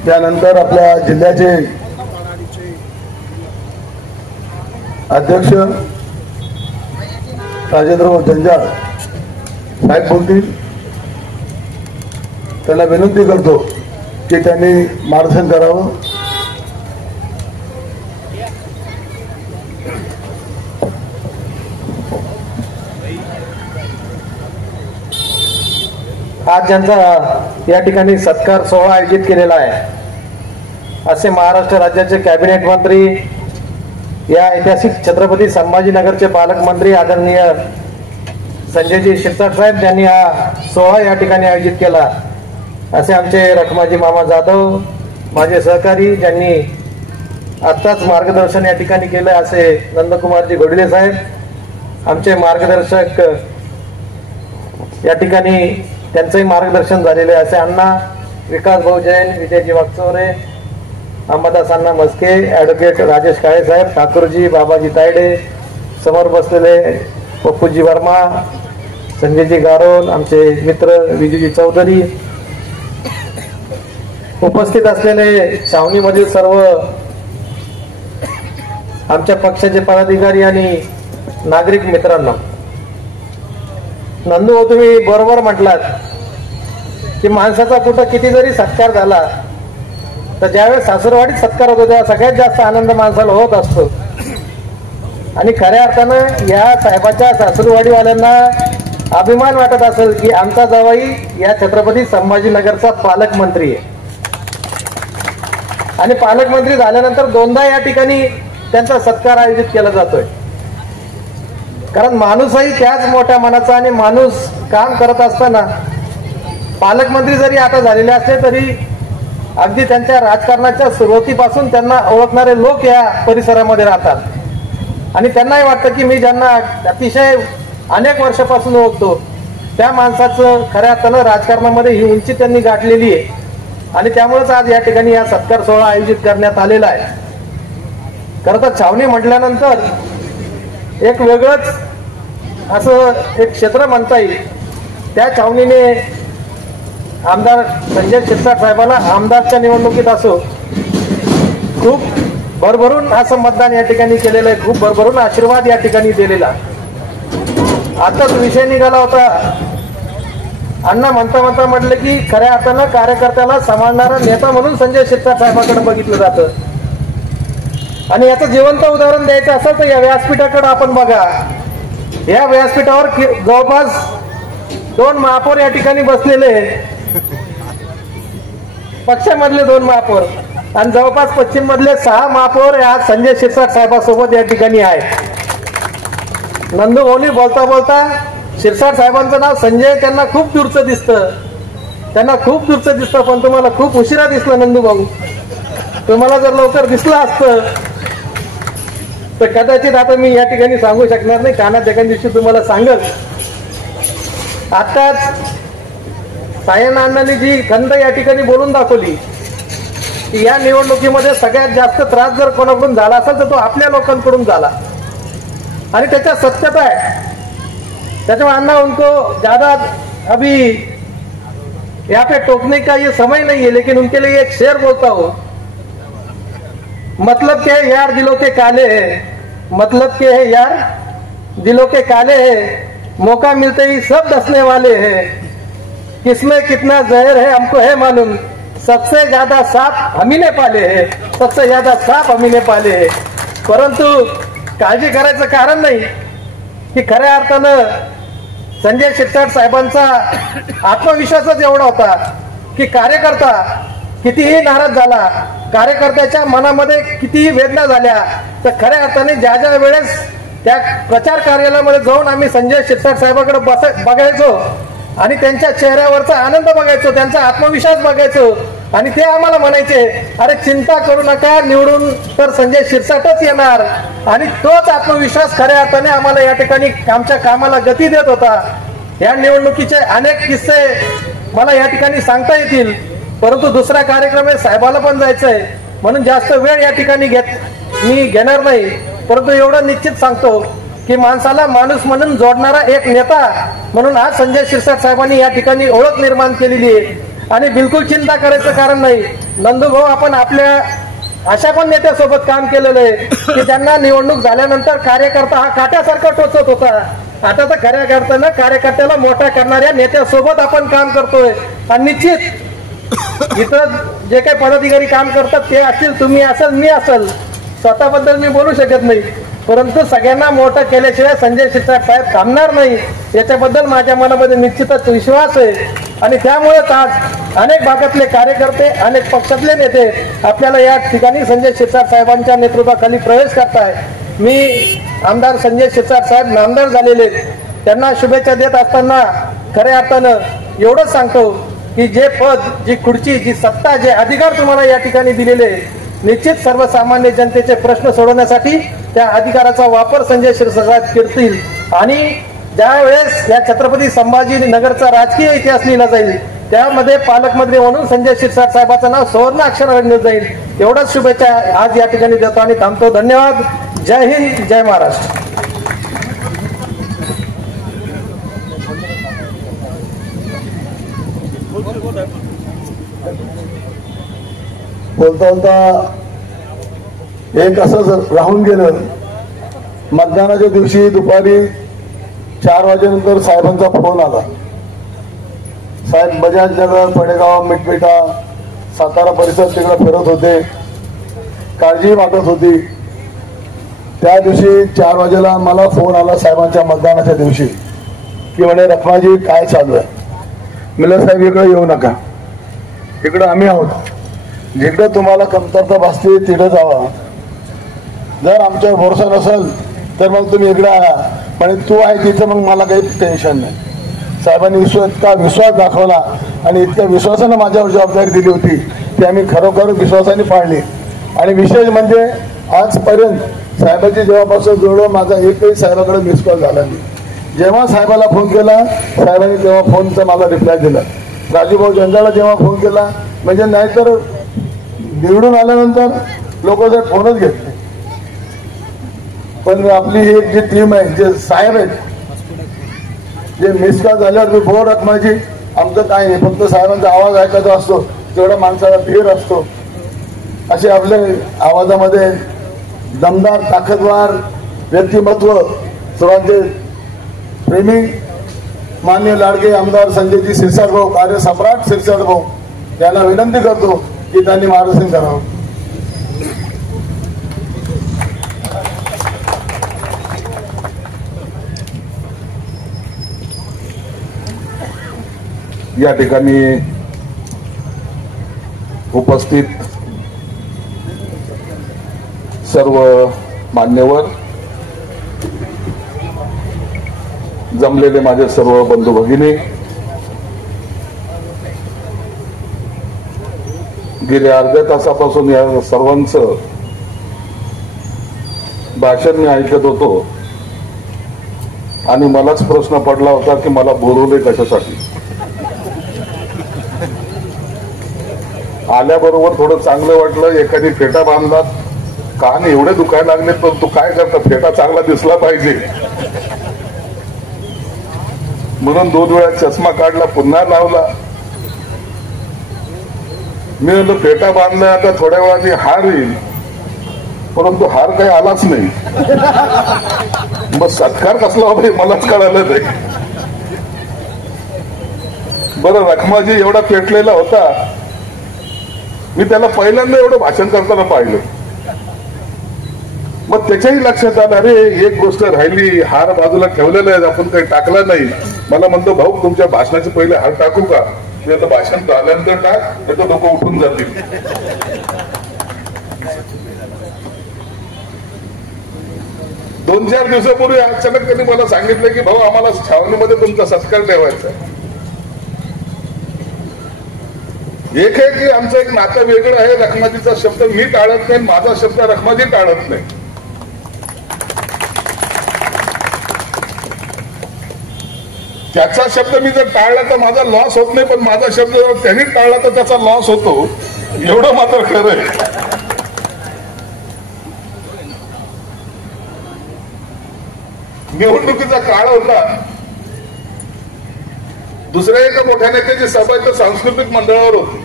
त्यानंतर आपल्या जिल्ह्याचे अध्यक्ष राजेंद्र जंजाळ साहेब बोलतील. त्यांना विनंती करतो की त्यांनी मार्गदर्शन करावं. आज ज्यांचा या ठिकाणी सत्कार सोहळा आयोजित केलेला आहे असे महाराष्ट्र राज्याचे कॅबिनेट मंत्री, या ऐतिहासिक छत्रपती संभाजीनगरचे पालकमंत्री आदरणीय संजयजी शिरसाट साहेब यांनी हा सोहळा या ठिकाणी आयोजित केला. असे आमचे रखमाजी मामा जाधव, माझे सहकारी, ज्यांनी आत्ताच मार्गदर्शन या ठिकाणी केलं, असे नंदकुमारजी घोडले साहेब, आमचे मार्गदर्शक या ठिकाणी त्यांचंही मार्गदर्शन झालेले असे अण्णा विकास भाऊ जैन, विजयजी वागचौरे, अंबादास अण्णा मस्के, ॲडव्होकेट राजेश काळे साहेब, ठाकूरजी, बाबाजी तायडे, समोर बसलेले पप्पूजी वर्मा, संजयजी गारोल, आमचे मित्र विजयजी चौधरी, उपस्थित असलेले छावणीमधील सर्व आमच्या पक्षाचे पदाधिकारी आणि नागरिक मित्रांनो. नंदू, तुम्ही बरोबर म्हटलात की माणसाचा कुठं किती जरी सत्कार झाला तर ज्यावेळेस सासरवाडीत सत्कार होतो तेव्हा सगळ्यात जास्त आनंद माणसाला होत असतो. आणि खऱ्या अर्थानं या साहेबाच्या सासरवाडीवाल्यांना अभिमान वाटत असेल की आमचा जावई या छत्रपती संभाजीनगरचा पालकमंत्री आहे. आणि पालकमंत्री झाल्यानंतर 2दा या ठिकाणी त्यांचा सत्कार आयोजित केला जातोय. कारण माणूसही त्याच मोठ्या मनाचा, आणि माणूस काम करत असताना पालकमंत्री जरी आता झालेले असले तरी अगदी त्यांच्या राजकारणाच्या सुरुवातीपासून त्यांना ओळखणारे लोक या परिसरामध्ये राहतात. आणि त्यांनाही वाटतं की मी ज्यांना अतिशय अनेक वर्षापासून ओळखतो त्या माणसाचं खऱ्या अर्थानं राजकारणामध्ये ही उंची त्यांनी गाठलेली आहे. आणि त्यामुळेच आज या ठिकाणी या सत्कार सोहळा आयोजित करण्यात आलेला आहे. खरं तर छावणी म्हटल्यानंतर एक वेगळंच असं एक क्षेत्र म्हणता येईल. त्या छावणीने आमदार संजय शिरसाट साहेबांना आमदारच्या निवडणुकीत असो खूप भरभरून असं मतदान या ठिकाणी केलेलं आहे, खूप भरभरून आशीर्वाद या ठिकाणी दिलेला. आताच विषय निघाला होता, अण्णा म्हणता म्हटलं की खऱ्या अर्थानं कार्यकर्त्याला सांभाळणारा नेता म्हणून संजय शिरसाट साहेबांकडे बघितलं जातं. आणि याचं जिवंत उदाहरण द्यायचं असेल तर या व्यासपीठाकडे आपण बघा. या व्यासपीठावर जवळपास 2 महापौर या ठिकाणी बसलेले, पक्षामधले 2 महापौर, आणि जवळपास पश्चिम मधले 6 महापौर आज संजय शिरसाट साहेबांसोबत या ठिकाणी आहे. नंदू भाऊनी बोलता बोलता शिरसाट साहेबांचं नाव संजय त्यांना खूप दूरचं दिसतं, पण तुम्हाला खूप उशिरा दिसलं नंदू भाऊ. तुम्हाला जर लवकर दिसलं असतं तर कदाचित आता मी या ठिकाणी सांगू शकणार नाही, कानात एखाद्या दिवशी तुम्हाला सांगल. आताच सायन अण्णांनी जी खंत या ठिकाणी बोलून दाखवली की या निवडणुकीमध्ये सगळ्यात जास्त त्रास जर कोणाकडून झाला असेल तर तो आपल्या लोकांकडून झाला, आणि त्याच्या सत्यता आहे. त्याच्यामुळे अन्ना उनको ज्यादा अभी यहाँ पे टोकने का ये समय नहीं है, लेकिन उनके लिए एक शेर बोलता हूं. मतलब के है यार दिलों के काले हैं, मतलब के है यार दिलों के काले हैं, मौका मिलते ही सब डसने वाले हैं, किसमें कितना जहर है हमको है मालूम, सबसे ज्यादा सांप हम ही ने पाले हैं, सबसे ज्यादा सांप हम ही ने पाले हैं. परंतु काळजी करायचं कारण नाही की खऱ्या अर्थानं संजय शिरसाट साहेबांचा आत्मविश्वासच एवढा होता की कार्यकर्ता कितीही नाराज झाला, कार्यकर्त्याच्या मनामध्ये कितीही वेदना झाल्या, तर खऱ्या अर्थाने ज्या ज्या वेळेस त्या प्रचार कार्यालयामध्ये जाऊन आम्ही संजय शिरसाट साहेबांकडे बघायचो आणि त्यांच्या चेहऱ्यावरचा आनंद बघायचो, त्यांचा आत्मविश्वास बघायचो, आणि ते आम्हाला म्हणायचे अरे चिंता करू नका, निवडून तर संजय शिरसाटच येणार. आणि तोच आत्मविश्वास खऱ्या अर्थाने आम्हाला या ठिकाणी आमच्या कामाला गती देत होता. या निवडणुकीचे अनेक किस्से मला या ठिकाणी सांगता येतील, परंतु दुसरा कार्यक्रम आहे, साहेबाला पण जायचंय, म्हणून जास्त वेळ या ठिकाणी मी घेणार नाही. परंतु एवढं निश्चित सांगतो की माणसाला माणूस म्हणून जोडणारा एक नेता म्हणून आज संजय शिरसाट साहेबांनी या ठिकाणी ओळख निर्माण केलेली आहे. आणि बिलकुल चिंता करायचं कारण नाही. नंदूभाऊ आपण आपल्या अशा पण नेत्यासोबत काम केलेलं आहे की त्यांना निवडणूक झाल्यानंतर कार्यकर्ता हा काट्यासारखा टोचत होता. आता तर खऱ्या अर्थानं कार्यकर्त्याला मोठा करणाऱ्या नेत्यासोबत आपण काम करतोय. आणि निश्चित इथं जे काही पदाधिकारी काम करतात ते असतील, तुम्ही असाल, मी असेल, स्वतःबद्दल मी बोलू शकत नाही, परंतु सगळ्यांना मोठं केल्याशिवाय संजय शिरसाट साहेब थांबणार नाही याच्याबद्दल माझ्या मनामध्ये निश्चितच विश्वास आहे. आणि त्यामुळेच आज अनेक भागातले कार्यकर्ते, अनेक पक्षातले नेते आपल्याला या ठिकाणी संजय शिरसाट साहेबांच्या नेतृत्वाखाली प्रवेश करताय. मी आमदार संजय शिरसाट साहेब नामदार झालेले, त्यांना शुभेच्छा देत असताना खऱ्या अर्थानं एवढंच सांगतो की जे पद, जी खुर्ची, जी सत्ता, जे अधिकार तुम्हाला या ठिकाणी दिलेले, निश्चित सर्वसामान्य जनतेचे प्रश्न सोडवण्यासाठी त्या अधिकाराचा वापर संजय शिरसाट साहेब करतील. आणि ज्या वेळेस या छत्रपती संभाजीनगरचा राजकीय इतिहास लिहिला जाईल त्यामध्ये पालकमंत्री म्हणून संजय शिरसाट साहेबांचं नाव सुवर्ण अक्षराने लिहिलं जाईल. एवढ्याच शुभेच्छा आज या ठिकाणी देतो आणि थांबतो. धन्यवाद. जय हिंद, जय महाराष्ट्र. बोलता बोलता एक असंच राहून गेलं. मतदानाच्या दिवशी दुपारी 4 वाजेनंतर साहेबांचा फोन आला. साहेब बजाज नगर, पडेगाव, मिठमिठा, सातारा परिसर तिकडे फिरत होते, काळजी मागत होती. त्या दिवशी 4 वाजेला मला फोन आला साहेबांच्या मतदानाच्या दिवशी की म्हणे रखमाजी काय चालू आहे. म्हणलं साहेब इकडे येऊ नका, इकडं आम्ही आहोत, जिकडं तुम्हाला कमतरता भासते तिकडे जावा, जर आमच्यावर भरोसा नसेल तर मग तुम्ही इकडे आला, पण तू आहे तिथं मग मला काही टेन्शन नाही. साहेबांनी इतका विश्वास दाखवला आणि इतक्या विश्वासानं माझ्यावर जबाबदारी दिली होती ती आम्ही खरोखर विश्वासाने पाळली. आणि विशेष म्हणजे आजपर्यंत साहेबांची जेव्हापासून जोडलं माझा एकही साहेबाकडे मिस कॉल झाला नाही. जेव्हा साहेबाला फोन केला साहेबांनी तेव्हा फोनचा मला रिप्लाय दिला. राजूभाऊ जंजाळला जेव्हा फोन केला, म्हणजे नाहीतर निवडून आल्यानंतर लोक जर फोनच घेत नाही. पण आपली ही एक जी टीम आहे, जे साहेब आहेत, जे मिस कॉल झाल्यावर मी बोर रखमाजी आमचं काय नाही, फक्त साहेबांचा आवाज ऐकायचा असतो, तेवढा माणसाला धीर असतो. असे आपले आवाजामध्ये दमदार, ताकदवार व्यक्तिमत्व, सर्वांचे प्रेमी मान्य लाडके आमदार संजयजी शिरसाट भाऊ, कार्यसम्राट शिरसाट भाऊ यांना विनंती करतो की त्यांनी मार्गदर्शन करावं. या ठिकाणी उपस्थित सर्व मान्यवर, जमलेले माझे सर्व बंधू भगिनी, गेल्या अर्ध्या तासापासून या सर्वांचं भाषण मी ऐकत होतो आणि मलाच प्रश्न पडला होता की मला बोलवले कशासाठी. आल्याबरोबर थोडं चांगलं वाटलं. एखादी फेटा बांधलात, कान एवढे दुखायला लागले, पण तू काय करता, फेटा चांगला दिसला पाहिजे म्हणून 2 वेळा चष्मा काढला, पुन्हा लावला. मी म्हणलं फेटा बांधला, आता थोड्या वेळाने हार येईल, परंतु हार काही आलाच नाही. मग सत्कार कसला हवा हे मलाच कळालं नाही. बरं, रखमाजी एवढा पेटलेला होता, मी त्याला पहिल्यांदा एवढं भाषण करताना पाहिलं. मग त्याच्याही लक्षात आलं, अरे एक गोष्ट राहिली, हार बाजूला ठेवलेला आहे, आपण काही टाकला नाही. मला म्हणतो, भाऊ तुमच्या भाषणाचे पहिले हार टाकू का? मी आता भाषण झाल्यानंतर टाक, त्याचं लोक उठून जातील. 2-4 दिवसापूर्वी अचानक त्यांनी मला सांगितलं की भाऊ आम्हाला छावणीमध्ये तुमचा सत्कार ठेवायचा आहे. एक आहे की आमचं एक नातं वेगळं आहे. रखमाजीचा शब्द मी टाळत नाही, माझा शब्द रखमाजी टाळत नाही. त्याचा शब्द मी जर टाळला तर माझा लॉस होत नाही, पण माझा शब्द जर त्यांनी टाळला तर त्याचा लॉस होतो, एवढं मात्र खरं आहे. निवडणुकीचा काळ होता. दुसऱ्या एका मोठ्या नेत्याची सभा तर सांस्कृतिक मंडळावर होती.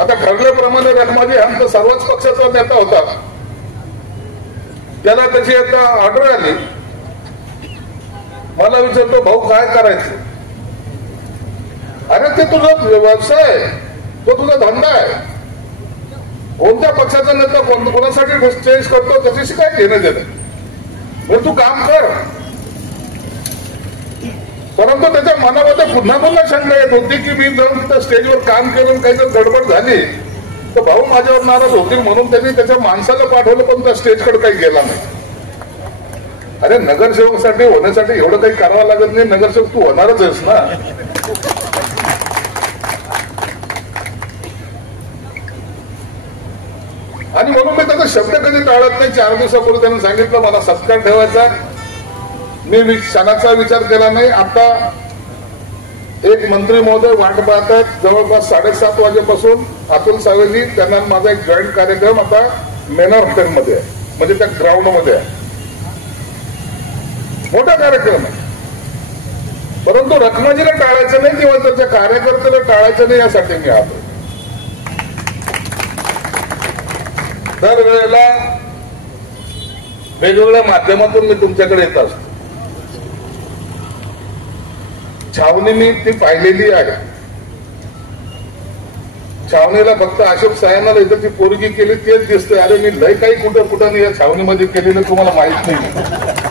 आता ठरल्याप्रमाणे रखमाजी आमचा सर्वच पक्षाचा नेता होता. त्याला त्याची आता ऑर्डर आली. मला विचारतो, भाऊ काय करायचं? अरे ते तुझा व्यवसाय आहे, तो तुझा धंदा आहे. कोणत्या पक्षाचा नेता कोणासाठी चेंज करतो त्याच्याशी काय घेणं देणं, मग तू काम कर. परंतु त्याच्या मनामध्ये पुन्हा शंका येत होती की मी जर त्या स्टेजवर काम केलं, काही जर गडबड झाली तर भाऊ माझ्यावर नाराज होतील, म्हणून त्यांनी त्याच्या माणसाला पाठवलं, पण त्या स्टेजकडे काही गेला नाही. अरे नगरसेवकसाठी होण्यासाठी एवढं काही करावं लागत नाही. नगरसेवक तू होणारच आहेस ना. आणि म्हणून मी त्याचा शब्द कधी टाळत नाही. 4 दिवसापूर्वी त्याने सांगितलं मला सत्कार ठेवायचा. मी क्षणाचा विचार केला नाही. आता एक मंत्री महोदय वाट पाहतात. जवळपास 7:30 वाजेपासून अतुल सावेजी, त्यांना माझा एक जॉईंट कार्यक्रम आता मेनर हॉटेलमध्ये आहे, म्हणजे त्या ग्राउंड मध्ये आहे. मोठा कार्यक्रम आहे. परंतु रखमाजीला टाळायचं नाही किंवा त्याच्या कार्यकर्त्याला टाळायचं नाही, यासाठी मी आलो. दरवेळेला वेगवेगळ्या माध्यमातून मी तुमच्याकडे येत असतो. छावणी मी ती पाहिलेली आहे. छावणीला फक्त अशोक साहेबांना इथं ती पोरगी केली तेच दिसतंय. अरे मी लय काही कुठं नाही या छावणीमध्ये केलेलं तुम्हाला माहित नाही.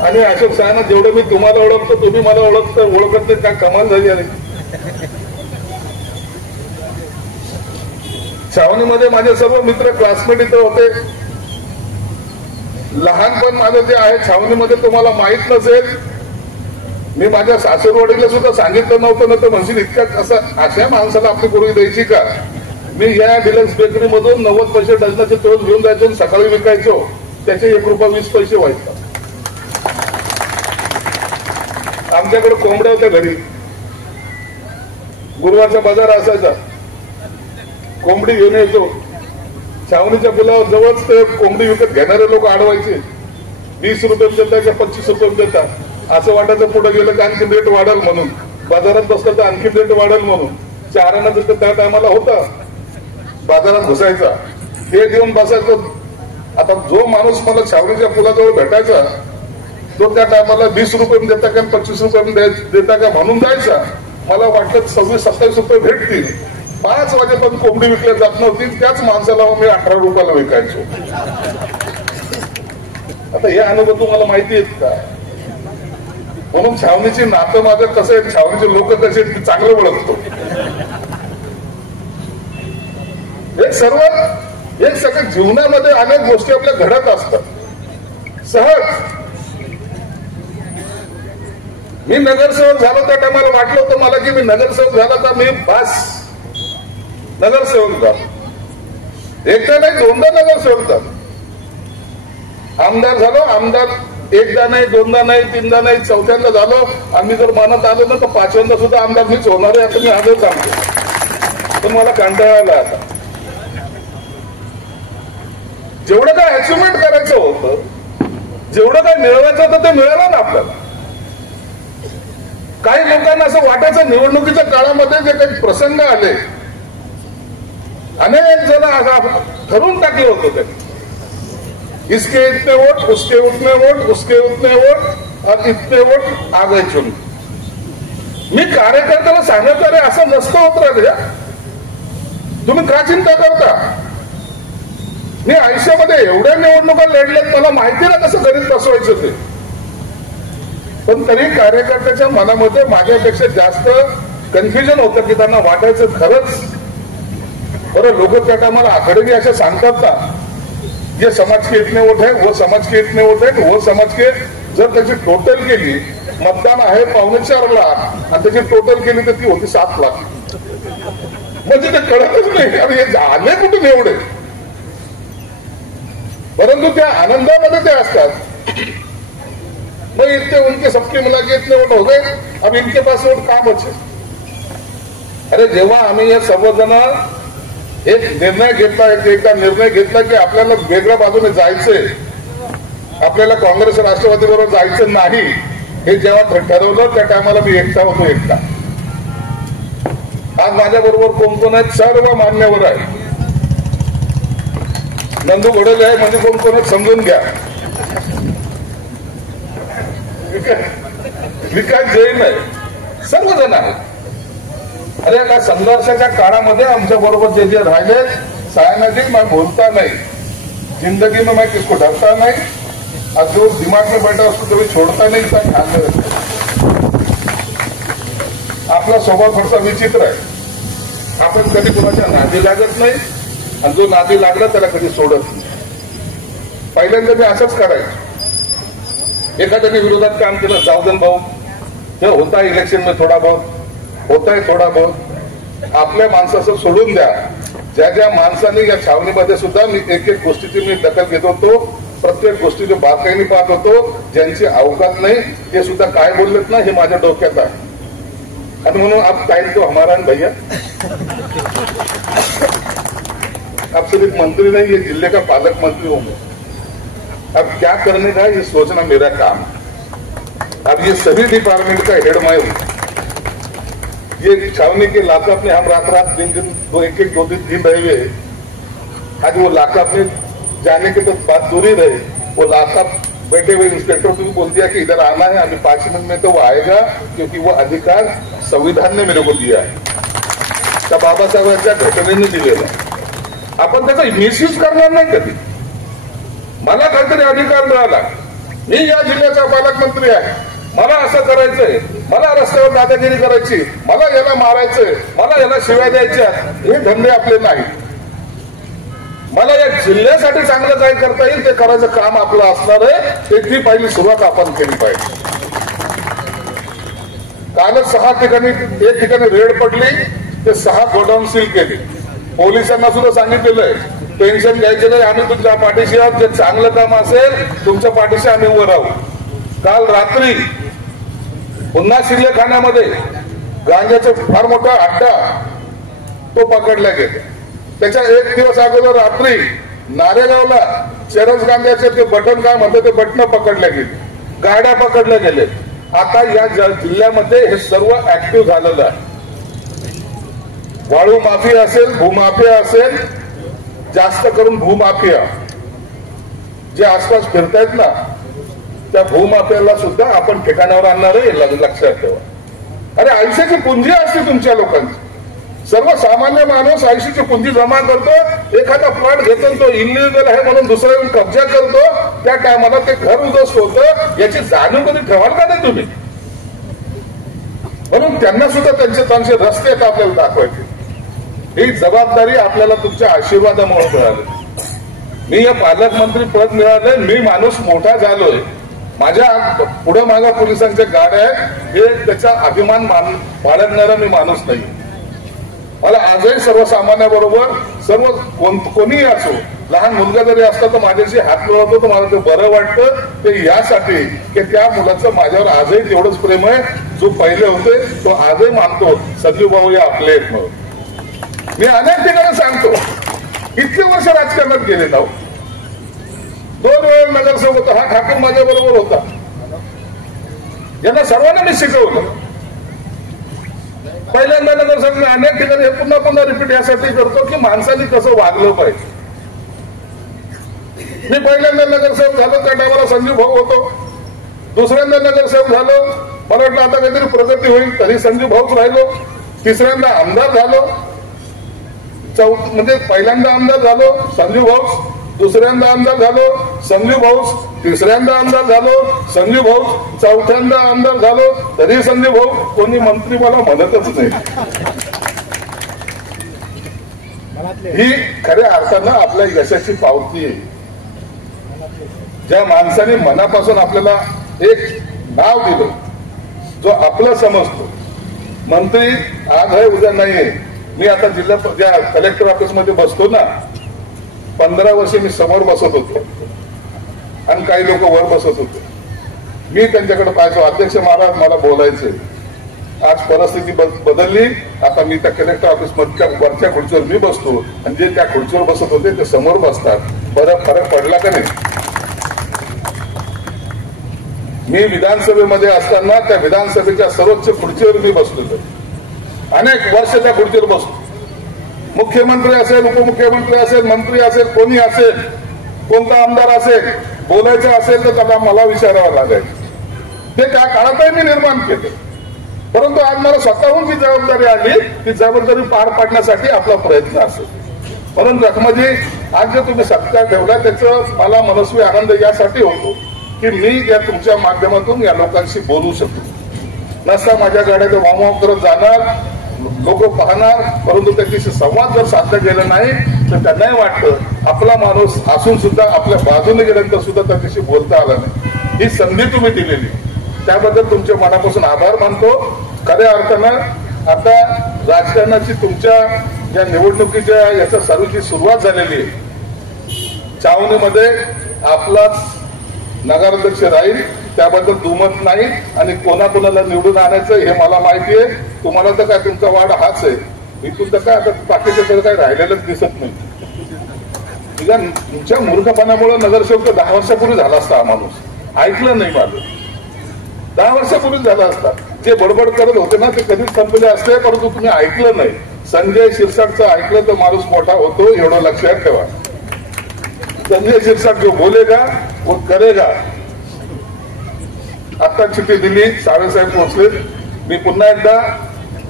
आणि अशोक साहेबांना जेवढं मी तुम्हाला ओळखतो, तुम्ही मला ओळखत नाही, काय कमाल झाली. अरे छावणीमध्ये माझे सर्व मित्र क्लासमेट इथं होते. लहानपण माझं जे आहे छावणीमध्ये तुम्हाला माहित नसेल. मी माझ्या सासूरवाडीला सुद्धा सांगितलं नव्हतं, ना तर म्हणशील इतक्यात असं अशा माणसाला आपली पूर्वी द्यायची का. मी या डिलक्स बेकरी मधून 90 पैसे डझनाचे तोच घेऊन जायचो, सकाळी विकायचो. त्याचे 1 रुपया 20 पैसे व्हायचे. आमच्याकडे कोंबड्या होत्या घरी. गुरुवारचा बाजार असायचा. कोंबडी घेऊन यायचो. छावणीच्या पुलावर जवळच ते कोंबडी विकत घेणारे लोक अडवायचे. 20 रुपये देतात का 25 रुपये देतात. असं वाटायचं पुढे गेलं की आणखी रेट वाढेल म्हणून. बाजारात बसलं तर आणखी रेट वाढेल म्हणून. 4 आण्याचं त्या टायमाला होता. बाजारात घुसायचा, हे घेऊन बसायचं. आता जो माणूस मला छावणीच्या पुलाजवळ भेटायचा तो त्या टायमाला 20 रुपये देता का 25 रुपये देता का म्हणून जायचा. मला वाटतं 26-27 रुपये भेटतील. 5 वाजेपर्यंत कोंबडी विकल्या जात नव्हती. त्याच माणसाला मी 18 रुपयाला विकायचो. आता हे अनुभव तुम्हाला माहिती आहेत का? म्हणून छावणीची नातं माझं कसं आहे, छावणीचे लोक कसे आहेत ते चांगलं ओळखतो. हे सगळं जीवनामध्ये अनेक गोष्टी आपल्या घडत असतात सहज. मी नगरसेवक झालो त्या टायमाला वाटलं होतं मला की मी नगरसेवक झाला तर मी बस नगरसेवक झालो. एकदा नाही दोनदा नगरसेवक झालो. आमदार झालो. आमदार एकदा नाही दोनदा नाही तीनदा नाही चौथ्यांदा झालो. आम्ही जर मनात आलो ना तर पाचव्यांदा सुद्धा आमदार मीच होणार आहे आता मी आजच सांगतो. तर मला कंटाळा आला आता. जेवढं काय अचिव्हमेंट करायचं होतं, जेवढं काय मिळवायचं होतं ते मिळालं ना आपल्याला. काही लोकांना असं वाटायचं निवडणुकीच्या काळामध्ये जे काही प्रसंग आले, अनेक जण ठरवून टाकलं होतं त्यांनी, इसके इतने वोट, उसके उतने वोट, उसके उतने वोट और इतने वोट आ गए चुन. मी कार्यकर्त्याला सांगत अरे असं नसतं होत राहिलं, तुम्ही का चिंता करता. मी आयुष्यामध्ये एवढ्या निवडणुका लढल्यात, मला माहिती ना कसं गणित बसवायचं ते. पण तरी कार्यकर्त्याच्या मनामध्ये माझ्यापेक्षा जास्त कन्फ्युजन होतं की त्यांना वाटायचं खरंच बरं लोक त्या टायमाला आखडे अशा सांगतात ना, जे समाज के इतने वोट है वो समाज के इतने वोट है वो समाज के, जर त्याची टोटल केली, मतदान आहे 4.25 लाख आणि त्याची टोटल केली तर ती होती 7 लाख. म्हणजे ते कळतच नाही अरे हे झाले कुठून एवढे. परंतु त्या आनंदामध्ये ते असतात. मग इतने उनके सबके मिला के इतने वोट हो गए, अब इनके पास वोट का बचे. अरे जेव्हा आम्ही हे सर्वजण एक निर्णय घेतला, एकदा निर्णय घेतला की आपल्याला वेगळ्या बाजूने जायचंय, आपल्याला काँग्रेस राष्ट्रवादी बरोबर जायचं नाही, हे जेव्हा ठरवलं त्या टायमाला मी एकटा होतो. एकटा. आज माझ्या बरोबर कोण कोण आहेत, सर्व मान्यवर आहे. नंदू घोडेले आहे म्हणजे कोण कोण आहेत समजून घ्या. विकास जैन आहे, सर्वजण आहेत. अरे या संघर्षाच्या काळामध्ये आमच्या बरोबर जे जे राहिले, सायना जी मैं बोलता नहीं, जिंदगी में मैं किसको डरता नहीं, और जो दिमाग में बैठा उसको कभी छोड़ता नहीं, इसका ध्यान में रखता. आपला स्वभाव थोडासा विचित्र आहे. आपण कधी कोणाच्या नादी लागत नाही आणि जो नादी लागला त्याला कधी सोडत नाही. पहिल्यांदा मी असंच करायचं, एखाद्याने विरोधात काम केलं, जाऊदन भाऊ हे होता है इलेक्शन में थोड़ा बहुत, होता है थोड़ा बहुत, आपल्या माणसाचं सोडून द्या. ज्या ज्या माणसाने या छावणीमध्ये सुद्धा मी एक एक गोष्टीची मी दखल घेत होतो, प्रत्येक गोष्टीचे बारकाईने पाहत होतो. ज्यांची अवकात नाही ते सुद्धा काय बोललेत ना हे माझ्या डोक्यात आहे. आणि म्हणून अब टाइम तो हमारा है भैया, अब सिर्फ मंत्री नहीं ये जिले का पालक मंत्री हूं. अब क्या करने का ये सोचना मेरा काम. अब ये सभी डिपार्टमेंट का हेड मैं हूं. ये छावनी के लाकअप में हम रात दिन एक एक 2 दिन रहे हुए. आज वो लाकअप में जाने के तो बात दूरी रहे, वो लाकअप बैठे हुए इंस्पेक्टर को भी बोल दिया कि इधर आना है, अभी 5 मिनट में तो वो आएगा, क्योंकि वो अधिकार संविधान ने मेरे को दिया है, त्या बाबासाहेबांच्या घटनेने दिलेला. आपण त्याचा मिसयूज करणार नाही कधी. मला काहीतरी अधिकार मिळाला, मी या जिल्ह्याचा पालकमंत्री आहे, मला असं करायचंय, मला रस्त्यावर दादागिरी करायची, मला याला मारायचंय, मला याला शिव्या द्यायच्या, हे धंदे आपले नाही. मला या जिल्ह्यासाठी चांगलं काय करता येईल ते करायचं काम आपलं असणार आहे. त्याची पहिली सुरुवात आपण केली पाहिजे. कालच 6 ठिकाणी, एक ठिकाणी रेड पडली, ते 6 गोडाऊन सील केली. पोलिसांना सुद्धा सांगितलेलं आहे टेन्शन घ्यायचं नाही, आम्ही तुमच्या पाठीशी आहोत, जे चांगलं काम असेल तुमच्या पाठीशी आम्ही उभं राहू. काल रात्री पुन्हा शिल्लेखान्यामध्ये गांजाचा फार मोठा अड्डा तो पकडला गेला. त्याच्या 1 दिवस अगोदर रात्री नारेगावला चरस गांजाचे ते बटन काय म्हणतात ते बटन पकडल्या गेली, गाड्या पकडल्या गेले. आता या जिल्ह्यामध्ये हे सर्व ऍक्टिव्ह झालेलं आहे. वाळू माफिया असेल, भूमाफिया असेल, जास्त करून भूमाफिया जे आसपास फिरतायत ना, त्या भूमाफियाला सुद्धा आपण ठिकाणावर आणणार आहे, लक्षात ठेवा. अरे आयुष्याची पुंजी असते तुमच्या लोकांची. सर्वसामान्य माणूस आयुष्याची पुंजी जमा करतो, एखादा प्लॉट घेतो, तो इलिगल आहे म्हणून दुसरा येऊन कब्जा करतो, त्या टायमाला ते घर उद्ध्वस्त होतं. याची जाणीव कधी ठेवाल का नाही तुम्ही. म्हणून त्यांना सुद्धा त्यांचे चांगले रस्ते आहेत आपल्याला दाखवायचे. ही जबाबदारी आपल्याला तुमच्या आशीर्वादामुळे मिळाली. मी या पालकमंत्री पद मिळालंय, मी माणूस मोठा झालोय, माझ्या पुढे मागा पोलिसांच्या गाड्या आहेत, हे त्याचा अभिमान बाळगणारा मी माणूस नाही. मला आजही सर्वसामान्याबरोबर सर्व कोणीही असो, लहान मुलगा जरी असला तर माझ्याशी हात मिळवतो, तर मला ते बरं वाटतं. ते यासाठी की त्या मुलाचं माझ्यावर आजही तेवढंच प्रेम आहे. जो पहिले होते तो आजही मानतो संजीव भाऊ हे आपले आहेत म्हणून. मी अनेक ठिकाणी सांगतो, इतके वर्ष राजकारणात गेले ना, 2 वेळा नगरसेवक होता. हा ठाकूर माझ्या बरोबर होता. यांना सर्वांना मी शिकवलं. पहिल्यांदा नगरसेवक अनेक ठिकाणी हे पुन्हा पुन्हा रिपीट यासाठी करतो की माणसाने कसं वागलं पाहिजे. मी पहिल्यांदा नगरसेवक झालो त्या टायमाला संजीव भाऊ होतो. दुसऱ्यांदा नगरसेवक झालो, मला वाटलं आता काहीतरी प्रगती होईल, तरी संजीव भाऊच राहिलो. तिसऱ्यांदा आमदार झालो, म्हणजे पहिल्यांदा आमदार झालो संजीव भाऊ, दुसऱ्यांदा आमदार झालो संजीव भाऊ, तिसऱ्यांदा आमदार झालो संजीव भाऊ, चौथ्यांदा आमदार झालो तरी संजीव भाऊ. कोणी मंत्री मला म्हणतच नाही. ही खऱ्या अर्थानं आपल्या यशाची पावती आहे. ज्या माणसाने मनापासून आपल्याला एक नाव दिलं, जो आपलं समजतो. मंत्री आज आहे उद्या नाहीये. मी आता ज्या कलेक्टर ऑफिस मध्ये बसतो ना, 15 वर्ष मी समोर बसत होतो आणि काही लोक वर बसत होते. मी त्यांच्याकडे पाहायचो, अध्यक्ष महाराज मला बोलायचे. आज परिस्थिती बदलली. आता मी त्या कलेक्टर ऑफिस मधल्या वरच्या खुर्चीवर मी बसतो आणि जे त्या खुर्चीवर बसत होते ते समोर बसतात. बरं फरक पडला का नाही? मी विधानसभेमध्ये असताना त्या विधानसभेच्या सर्वोच्च खुर्चीवर मी बसलो. अनेक वर्ष त्या खुर्चीवर बसतो. मुख्यमंत्री असेल, उपमुख्यमंत्री असेल, मंत्री असेल, कोणी असेल, कोणता आमदार असेल, बोलायचं असेल तर त्याला मला विचारावं लागेल. ते त्या काळातही मी निर्माण केलं. परंतु आज मला स्वतःहून जी जबाबदारी आली, ती जबाबदारी पार पाडण्यासाठी आपला प्रयत्न असेल. म्हणून रखमाजी, आज जे तुम्ही सत्कार ठेवला त्याचं मला मनस्वी आनंद यासाठी होतो की मी या तुमच्या माध्यमातून या लोकांशी बोलू शकतो. नसता माझ्या गाड्यात वामवाम करत जाणार, लोक पाहणार, परंतु त्याच्याशी संवाद जर साधला गेला नाही तर त्यांनाही वाटतं आपला माणूस असून सुद्धा आपल्या बाजूने गेल्यानंतर सुद्धा त्याच्याशी बोलता आला नाही. ही संधी तुम्ही दिलेली, त्याबद्दल तुमच्या मनापासून आभार मानतो. खऱ्या अर्थानं आता राजकारणाची तुमच्या ज्या निवडणुकीच्या याच्या सर्वची सुरुवात झालेली आहे. छावणीमध्ये आपलाच नगराध्यक्ष राहील, त्याबद्दल दुमत नाही. आणि कोणाकोणाला निवडून आणायचं हे मला माहिती आहे. तुम्हाला तर काय तुमचा वाढ हाच आहे. इथून तर काय आता बाकीच्या तर काही राहिलेलंच दिसत नाही. तुमच्या मूर्खपणामुळे नगरसेवक 10 वर्षापूर्वी झाला असता. हा माणूस ऐकलं नाही माझं. 10 वर्षापूर्वी झाला असता. जे बडबड करत होते ना ते कधीच संपले असते, परंतु तुम्ही ऐकलं नाही. संजय शिरसाटचं ऐकलं तर माणूस मोठा होतो, एवढं लक्षात ठेवा. संजय शिरसाट जो बोलेगा वो करेगा. आता चिठ्ठी दिली, साहेब पोहोचले. मी पुन्हा एकदा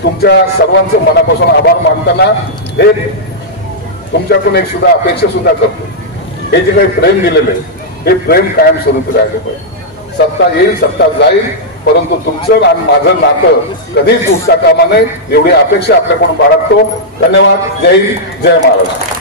तुमच्या सर्वांचं मनापासून आभार मानताना एक तुमच्याकडून एक सुद्धा अपेक्षा सुद्धा करतो. हे जे काही प्रेम दिलेलं आहे हे प्रेम कायमस्वरूपी राहिले पाहिजे. सत्ता येईल, सत्ता जाईल, परंतु तुमचं आणि माझं नातं कधीच तुटता कामा नये एवढी अपेक्षा आपल्याकडून बाळगतो. धन्यवाद. जय हिंद, जय महाराष्ट्र.